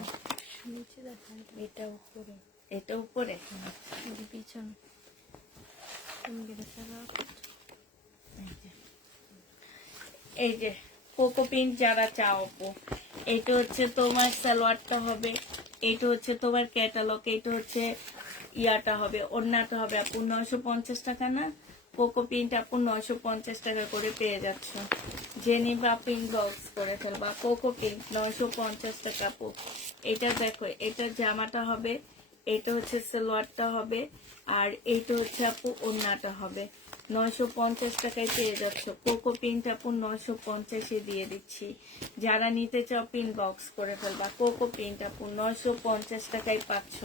নিচে দেখা, এটা উপরে, এটা উপরে, পিছনে। এই যে কোকো প্রিন্ট যারা চাও আপু, এটা হচ্ছে তোমার সালোয়ারটা হবে, এটা হচ্ছে তোমার ক্যাটালগ, এটা হচ্ছে ইয়াটা হবে, ওড়নাটা হবে আপু। 950 টাকা না, কোকো প্রিন্ট আপু 950 টাকা করে পেয়ে যাচ্ছ। যে নিবা আপু ইনবক্স করে ফেলবা। কোকো প্রিন্ট 950 টাকা আপু। এটা দেখো, এটা জামাটা হবে, এটা হচ্ছে সালোয়ারটা হবে, আর এইটা হচ্ছে আপু ওড়নাটা হবে। 950 টাকায় পেয়ে যাচ্ছ। কোকো প্রিন্ট আপু 950 দিয়ে দিচ্ছি। যারা নিতে চাও ইনবক্স করে ফেলবা। কোকো প্রিন্ট আপু 950 টাকায় পাচ্ছ।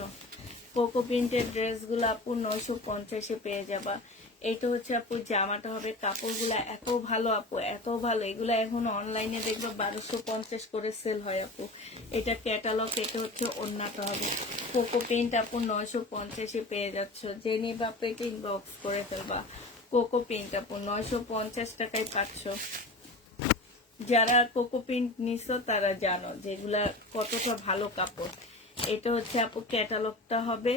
কোকো প্রিন্টের ড্রেসগুলো আপু 950 পেয়ে যাবা। এইটা হচ্ছে আপু জামাটা হবে, কাপড়গুলা এত ভালো আপু, এত ভালো। এগুলো এখন অনলাইনে দেখবে 1250 করে সেল হয় আপু। এটা ক্যাটালগ, এটা হচ্ছে ওড়নাটা হবে। কোকো প্রিন্ট আপু 950 পেয়ে যাচ্ছ। যে নিবা পেট ইনবক্স করে ফেলবা। কোকো প্রিন্ট আপু 950 টাকায় পাচ্ছ। যারা কোকো প্রিন্ট নিছো তারা জানো যেগুলা কতটা ভালো কাপড়। এটা হচ্ছে আপু ক্যাটালগটা হবে,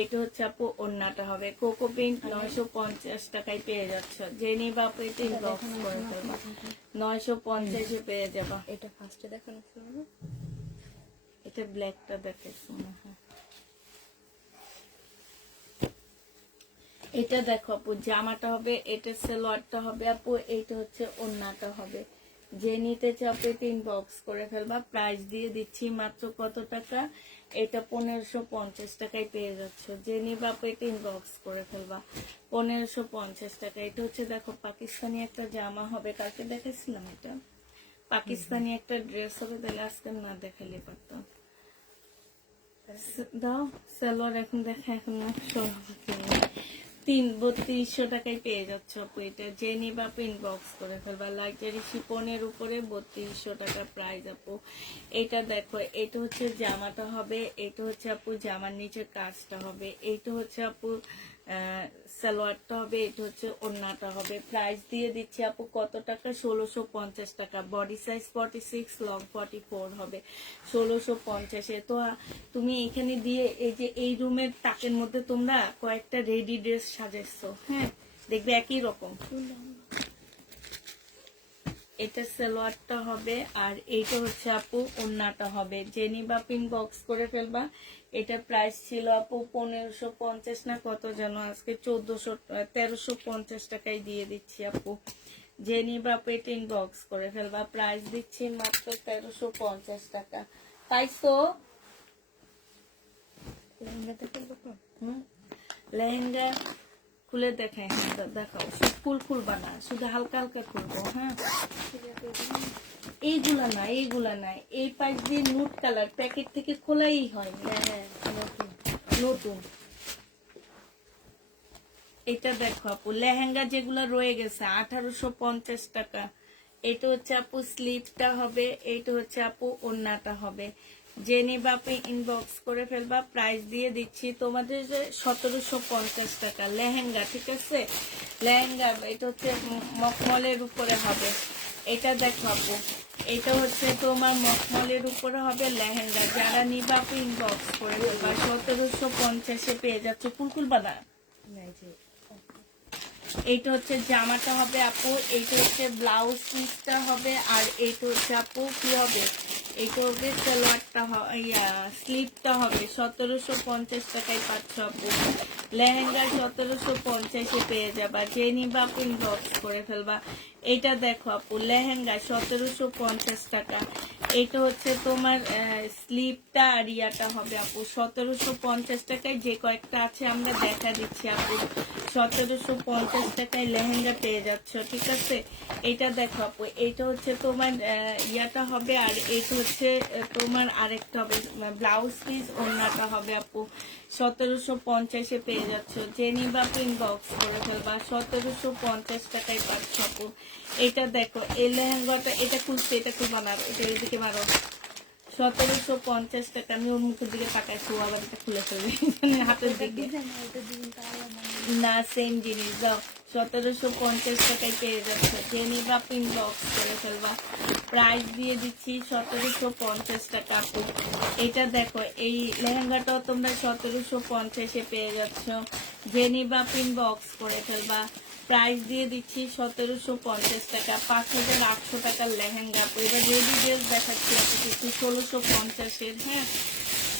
এটা হচ্ছে আপু ওড়নাটা হবে। কোকো প্রিন্ট 950 টাকায় পেয়ে যাচ্ছ। যে নিবা আপু এটা ইনবক্স করে ফেলবা। 950 পেয়ে যাবা। এটা ফার্স্টে দেখানো ছিল না, এটা ব্ল্যাকটা দেখাচ্ছি মনে হয়। এটা দেখো আপু জামাটা হবে, এটা সালোয়ারটা হবে আপু, এইটা হচ্ছে ওড়নাটা হবে। যে নিতে চাপে ইনবক্স করে ফেলবা। প্রাইস দিয়ে দিচ্ছি মাত্র কত টাকা, এটা 1550 টাকায় পেয়ে যাচ্ছ। যে নিবা এটা ইনবক্স করে ফেলবা 1550 টাকা। এটা হচ্ছে দেখো পাকিস্তানি একটা জামা হবে, কালকে দেখেছিলাম এটা পাকিস্তানি একটা ড্রেস হবে, তাহলে আজকে না দেখালে পারতাম। দাও সালোয়ার এখন দেখা, এখন 3200 টাকায় পেয়ে যাচ্ছ আপু এটা। যে নিবা ইনবক্স করে ফেলবা। লাক্সারি শিপনের উপরে 3200 টাকা প্রাইস আপু। এটা দেখো, এটা হচ্ছে জামাটা হবে, এটা হচ্ছে আপু জামার নিচে কাজটা হবে, এইটা হচ্ছে আপু সালোয়ারটা হবে, এটা হচ্ছে ওড়নাটা হবে। প্রাইস দিয়ে দিচ্ছি আপু কত টাকা, 1650 টাকা। বডি সাইজ 46, লং 44 হবে, 1650-এ। তো তুমি এখানে দিয়ে এই যে এই রুমের তাকের মধ্যে তোমরা কয়েকটা রেডি ড্রেস সাজাইছো, হ্যাঁ দেখবে একই রকম। এটা সালোয়ারটা হবে, আর এইটা হচ্ছে আপু ওড়নাটা হবে। যে নিবা ইনবক্স করে ফেলবা। এটা প্রাইস ছিল আপু 1550 না কত যেন, আজকে 1350 টাকায় দিয়ে দিচ্ছি আপু। যে নিবা আপু এটা ইনবক্স করে ফেলবা। প্রাইস দিচ্ছি মাত্র 1350 টাকা। পাইছো? লেহেঙ্গা খুলে দেখাই, হ্যাঁ দেখাও। ফুল খুলবা না, শুধু হালকা হালকা খুলবো। হ্যাঁ এইগুলা না, এইগুলা না, এই পাশ দিয়ে নুট কালার প্যাকেট থেকে খোলাই হয়। হ্যাঁ নতুন। এটা দেখো আপু লেহেঙ্গা যেগুলো রয়ে গেছে 1850 টাকা। এটা হচ্ছে আপু স্লিভটা হবে, এইটা হচ্ছে আপু ওড়নাটা হবে। যে নিবা আপনি ইনবক্স করে ফেলবা। প্রাইস দিয়ে দিচ্ছি তোমাদের 1750 টাকা লেহেঙ্গা, ঠিক আছে? লেহেঙ্গা এটা হচ্ছে মখমলের উপরে হবে। এটা দেখো আপু, এটা হচ্ছে তোমার মখমলের উপরে হবে লেহেঙ্গা। যারা নিবা আপনি ইনবক্স করে ফেলবা। 1750-এ পেয়ে যাচ্ছে। ফুলকুল বানা। এইটা হচ্ছে জামাটা হবে আপু, এইটা হচ্ছে ব্লাউজ পিসটা হবে, আর এইটা হচ্ছে আপু কি হবে, এইটা হবে সালোয়ারটা, স্লিভটা হবে। 1750 টাকায় পাচ্ছ আপু। লেহেঙ্গা 1750-এ পেয়ে যাবা। যে নিবা আপু ইনবক্স করে ফেলবা। এইটা দেখো আপু লেহেঙ্গা 1750 টাকা। এইটা হচ্ছে তোমার স্লিভটা আর ইয়াটা হবে আপু 1750 টাকায়। যে কয়েকটা আছে আমরা দেখা দিচ্ছি আপু। 1750 টাকায় লেহেঙ্গা পেয়ে যাচ্ছ, ঠিক আছে? এটা দেখো আপু, এইটা হচ্ছে তোমার ইয়াটা হবে, আর এইটা হচ্ছে তোমার আরেকটা হবে ব্লাউজ পিস, ওড়নাটা হবে আপু। 1750-এ পেয়ে যাচ্ছ। যে নিবা আপু ইনবক্স করে ফেলবা। 1750 টাকায় পাচ্ছ আপু। এটা দেখো এই লেহেঙ্গাটা, এটা খুলছে, এটা খুলবা না, এটা এদিকে মারো। 1750 টাকা। আমি ওর মুখের দিকে তাকাইছি, ও আবার এটা খুলে ফেলবে হাতের দিকে। না সেম জিনিস দাও। 1750 টাকায় পেয়ে যাচ্ছে। যে নিবা ইনবক্স করে ফেলবা। প্রাইস দিয়ে দিচ্ছি 1750 টাকা আপু। এটা দেখো এই লেহেঙ্গাটাও তোমরা 1750-এ পেয়ে যাচ্ছ। যে নিবা ইনবক্স করে ফেলবা। প্রাইস দিয়ে দিচ্ছি 1750 টাকা। 5800 টাকার লেহেঙ্গা। এবার রেডি ড্রেস দেখাচ্ছি আপু কিছু 1650-এর। হ্যাঁ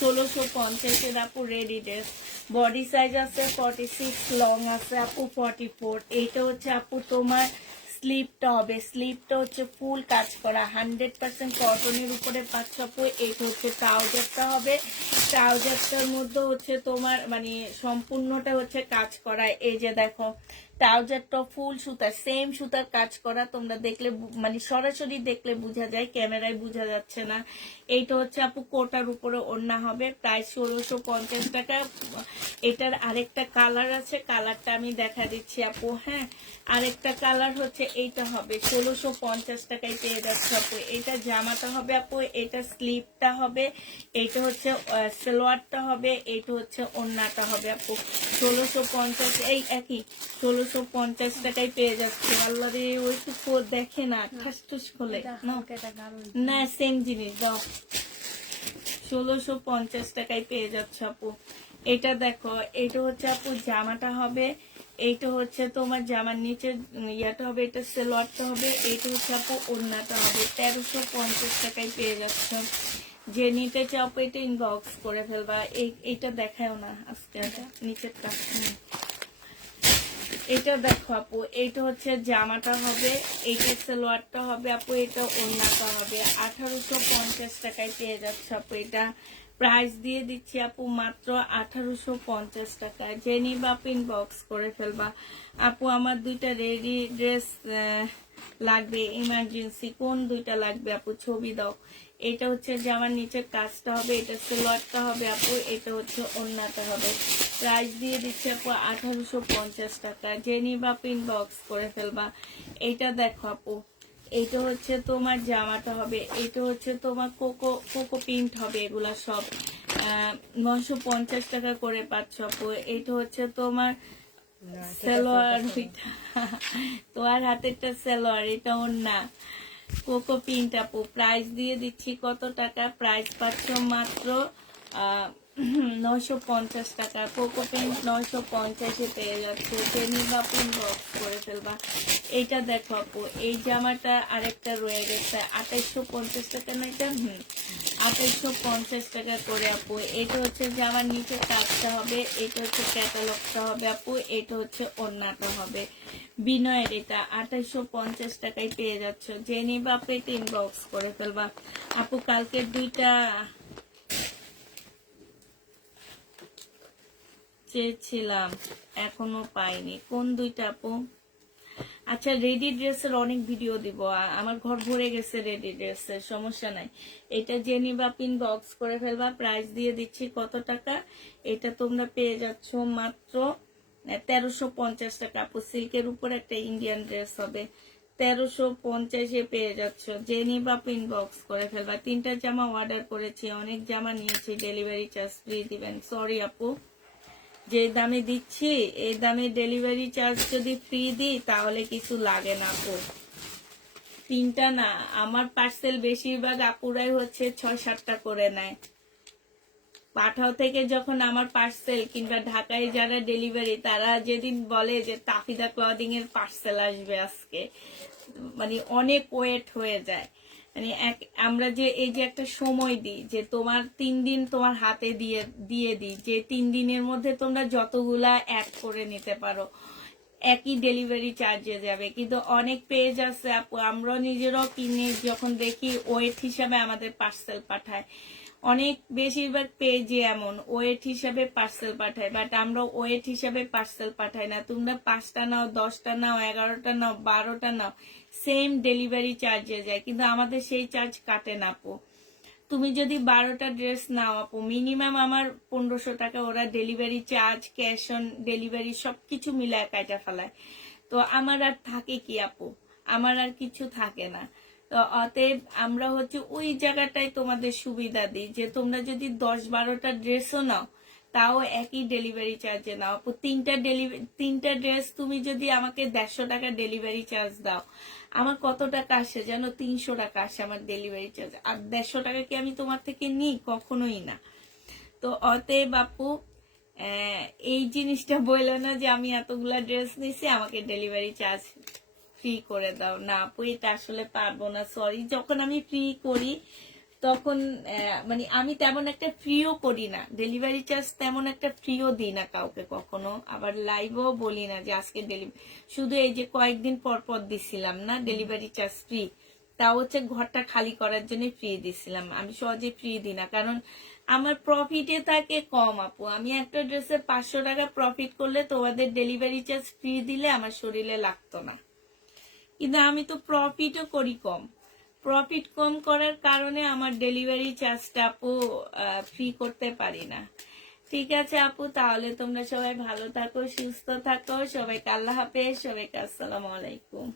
1650-এর আপু রেডি ড্রেস। বডি সাইজ আছে 46, লং আছে আপু 44। এইটা হচ্ছে আপু তোমার স্লিভটা হবে। স্লিভটা হচ্ছে ফুল কাজ করা 100% কটনের উপরে পাচ্ছ আপু। এইটা হচ্ছে ট্রাউজারটা হবে। ট্রাউজারটার মধ্যে হচ্ছে তোমার মানে সম্পূর্ণটা হচ্ছে কাজ করা। এই যে দেখো ট্রাউজারটা ফুল সুতার, সেম সুতার কাজ করা। তোমরা দেখলে মানে সরাসরি দেখলে বোঝা যায়, ক্যামেরায় বোঝা যাচ্ছে না। এইটা হচ্ছে আপু কোটার উপরে ওড়না হবে। প্রাইস 1650 টাকা। এটার আরেকটা কালার আছে, কালারটা আমি দেখা দিচ্ছি আপু। হ্যাঁ আরেকটা কালার হচ্ছে এইটা হবে। 1650 টাকায় পেয়ে যাচ্ছে আপু। এটা জামাটা হবে আপু, এটা স্লিভটা হবে, এইটা হচ্ছে সালোয়ারটা হবে, এইটা হচ্ছে ওড়নাটা হবে আপু। 1650 এই একই 1650 টাকায় পেয়ে যাচ্ছে। আল্লাহ রে ওইটুকু দেখে না, ঠাস ঠুস খোলে না, সেম জিনিস দাও। 1650 টাকায় পেয়ে যাচ্ছে আপু। এটা দেখো, এটা হচ্ছে আপু জামাটা হবে, এইটা হচ্ছে তোমার জামার নিচে ইয়াটা হবে, এটা সালোয়ারটা হবে, এইটা হচ্ছে আপু ওড়নাটা হবে। 1350 টাকায় পেয়ে যাচ্ছে। যে নিতে চাও এটা ইনবক্স করে ফেলবা। এইটা দেখাও না আজকে, নিচেরটা এটা দেখো আপু, এইটা হচ্ছে জামাটা হবে, এইটা সালোয়ারটা হবে আপু, এটা ওড়নাটা হবে। 1850 টাকায় পেয়ে যাচ্ছে আপু। এটা প্রাইস দিয়ে দিচ্ছি আপু মাত্র 1850 টাকায়। যে নিবা আপু ইনবক্স করে ফেলবা। আপু আমার দুইটা রেডি ড্রেস লাগবে ইমার্জেন্সি, কোন দুইটা লাগবে আপু ছবি দাও। এটা হচ্ছে জামার নিচের কাজটা হবে, এটা সালোয়ারটা হবে আপু, এটা হচ্ছে ওড়নাটা হবে। প্রাইস দিয়ে দিচ্ছে আপু 1850 টাকা। যে নিবা আপু ইনবক্স করে ফেলবা। এইটা দেখো আপু, এইটা হচ্ছে তোমার জামাটা হবে, এটা হচ্ছে তোমার কোকো কোকো প্রিন্ট হবে। এগুলা সব 950 টাকা করে পাচ্ছ আপু। এইটা হচ্ছে তোমার সালোয়ার, তোমার হাতেরটা সালোয়ার, এটা ওড়না কোকো প্রিন্ট আপু। প্রাইস দিয়ে দিচ্ছি কত টাকা? প্রাইস পাচ্ছ মাত্র 950 টাকা। কোকো প্রিন্ট 950-এ পেয়ে যাচ্ছে। নিবা আপু ইনবক্স করে ফেলবা। এইটা দেখো আপু, এই জামাটা আরেকটা রয়ে গেছে 2850 টাকা না এটা? 2850 টাকা করে আপু। এটা হচ্ছে জামার নিচে কাজটা হবে, এটা হচ্ছে ক্যাটালগটা হবে আপু, এটা হচ্ছে ওড়নাটা হবে। বিনয়ের এটা 2850 টাকায় পেয়ে যাচ্ছ। যে নিবা আপু এটা ইনবক্স করে ফেলবা। আপু কালকে দুইটা চেয়েছিলাম, এখনো পাইনি। কোন দুইটা আপু? আচ্ছা, রেডি ড্রেসের অনেক ভিডিও দিব, আমার ঘর ভরে গেছে রেডি ড্রেসের, সমস্যা নাই। এটা যে নিবা পিন বক্স করে ফেলবা। প্রাইস দিয়ে দিচ্ছি কত টাকা? এটা তোমরা পেয়ে যাচ্ছ মাত্র 1350 টাকা আপু। সিল্কের উপর একটা ইন্ডিয়ান ড্রেস হবে, 1350-এ পেয়ে যাচ্ছ। যে নিবা পিন বক্স করে ফেলবা। 3টা জামা অর্ডার করেছি, অনেক জামা নিয়েছি, ডেলিভারি চার্জ ফ্রি দিবেন। সরি আপু, যে দামে দিচ্ছি এই দামে ডেলিভারি চার্জ যদি ফ্রি দিই তাহলে কিছু লাগে না আপু। 3টা না, আমার পার্সেল বেশিরভাগ আপুরাই হচ্ছে 6-7টা করে নেয়। পাঠাও থেকে যখন আমার পার্সেল কিংবা ঢাকায় যারা ডেলিভারি, তারা যেদিন বলে যে তাফিদা ক্লদিং এর পার্সেল আসবে আজকে, মানে অনেক ওয়েট হয়ে যায়। মানে আমরা যে এই যে একটা সময় দিই যে তোমার 3 দিন তোমার হাতে দিয়ে দিই, যে 3 দিনের মধ্যে তোমরা যতগুলা অ্যাড করে নিতে পারো একই ডেলিভারি চার্জে যাবে। কিন্তু অনেক পেজ আছে আপু, আমরা নিজেরাও কিনে যখন দেখি ওয়েট হিসাবে আমাদের পার্সেল পাঠায়। অনেক বেশিরভাগ পেজে এমন ওয়েট হিসাবে পার্সেল পাঠায়, বাট আমরা ওয়েট হিসাবে পার্সেল পাঠাই না। তোমরা 5টা নাও, 10টা নাও, 11টা নাও, 12টা নাও, সেম ডেলিভারি চার্জে যায়, কিন্তু আমাদের সেই চার্জ কাটে না আপু। তুমি যদি 12টা ড্রেস নাও আপু, মিনিমাম আমার 1500 টাকা ওরা delivery charge, cash on delivery সবকিছু মিলায় কাটা ফেলায়। তো আমার আর থাকে কি আপু? আমার আর কিছু থাকে না। তো অতএব আমরা হচ্ছে ওই জায়গাটাই তোমাদের সুবিধা দিই যে তোমরা যদি 10-12টা ড্রেসও নাও তাও একই ডেলিভারি চার্জে নাও আপু। 3টা ড্রেস তুমি যদি আমাকে 150 টাকা ডেলিভারি চার্জ দাও, আমার কত টাকা আসে জানো? 300 টাকা আসে আমার ডেলিভারি চার্জ। আর 150 টাকা কি আমি তোমার থেকে নিই? কখনোই না। তো অতএব আপু এই জিনিসটা বললো না যে আমি এতগুলা ড্রেস নিছি আমাকে ডেলিভারি চার্জ ফ্রি করে দাও। না আপু, এটা আসলে পারবো না, সরি। যখন আমি ফ্রি করি তখন মানে আমি তেমন একটা ফ্রিও করি না, ডেলিভারি চার্জ তেমন একটা ফ্রিও দিই না কাউকে কখনো। আবার লাইভও বলি না যে আজকে শুধু এই যে কয়েকদিন পর পর দিছিলাম না ডেলিভারি চার্জ ফ্রি, তাও হচ্ছে ঘরটা খালি করার জন্য ফ্রি দিছিলাম। আমি সহজে ফ্রি দিই না, কারণ আমার প্রফিটে থাকে কম আপু। আমি একটা ড্রেসে 500 টাকা প্রফিট করলে তোমাদের ডেলিভারি চার্জ ফ্রি দিলে আমার শরীরে লাগতো না। কিন্তু আমি তো প্রফিটও করি কম, প্রফিট কম করার কারণে আমার ডেলিভারি চার্জটা আপু ফ্রি করতে পারি না। ঠিক আছে আপু, তাহলে তোমরা সবাই ভালো থাকো, সুস্থ থাকো। সবাইকে আল্লাহ হাফেজ, সবাইকে আসসালামু আলাইকুম।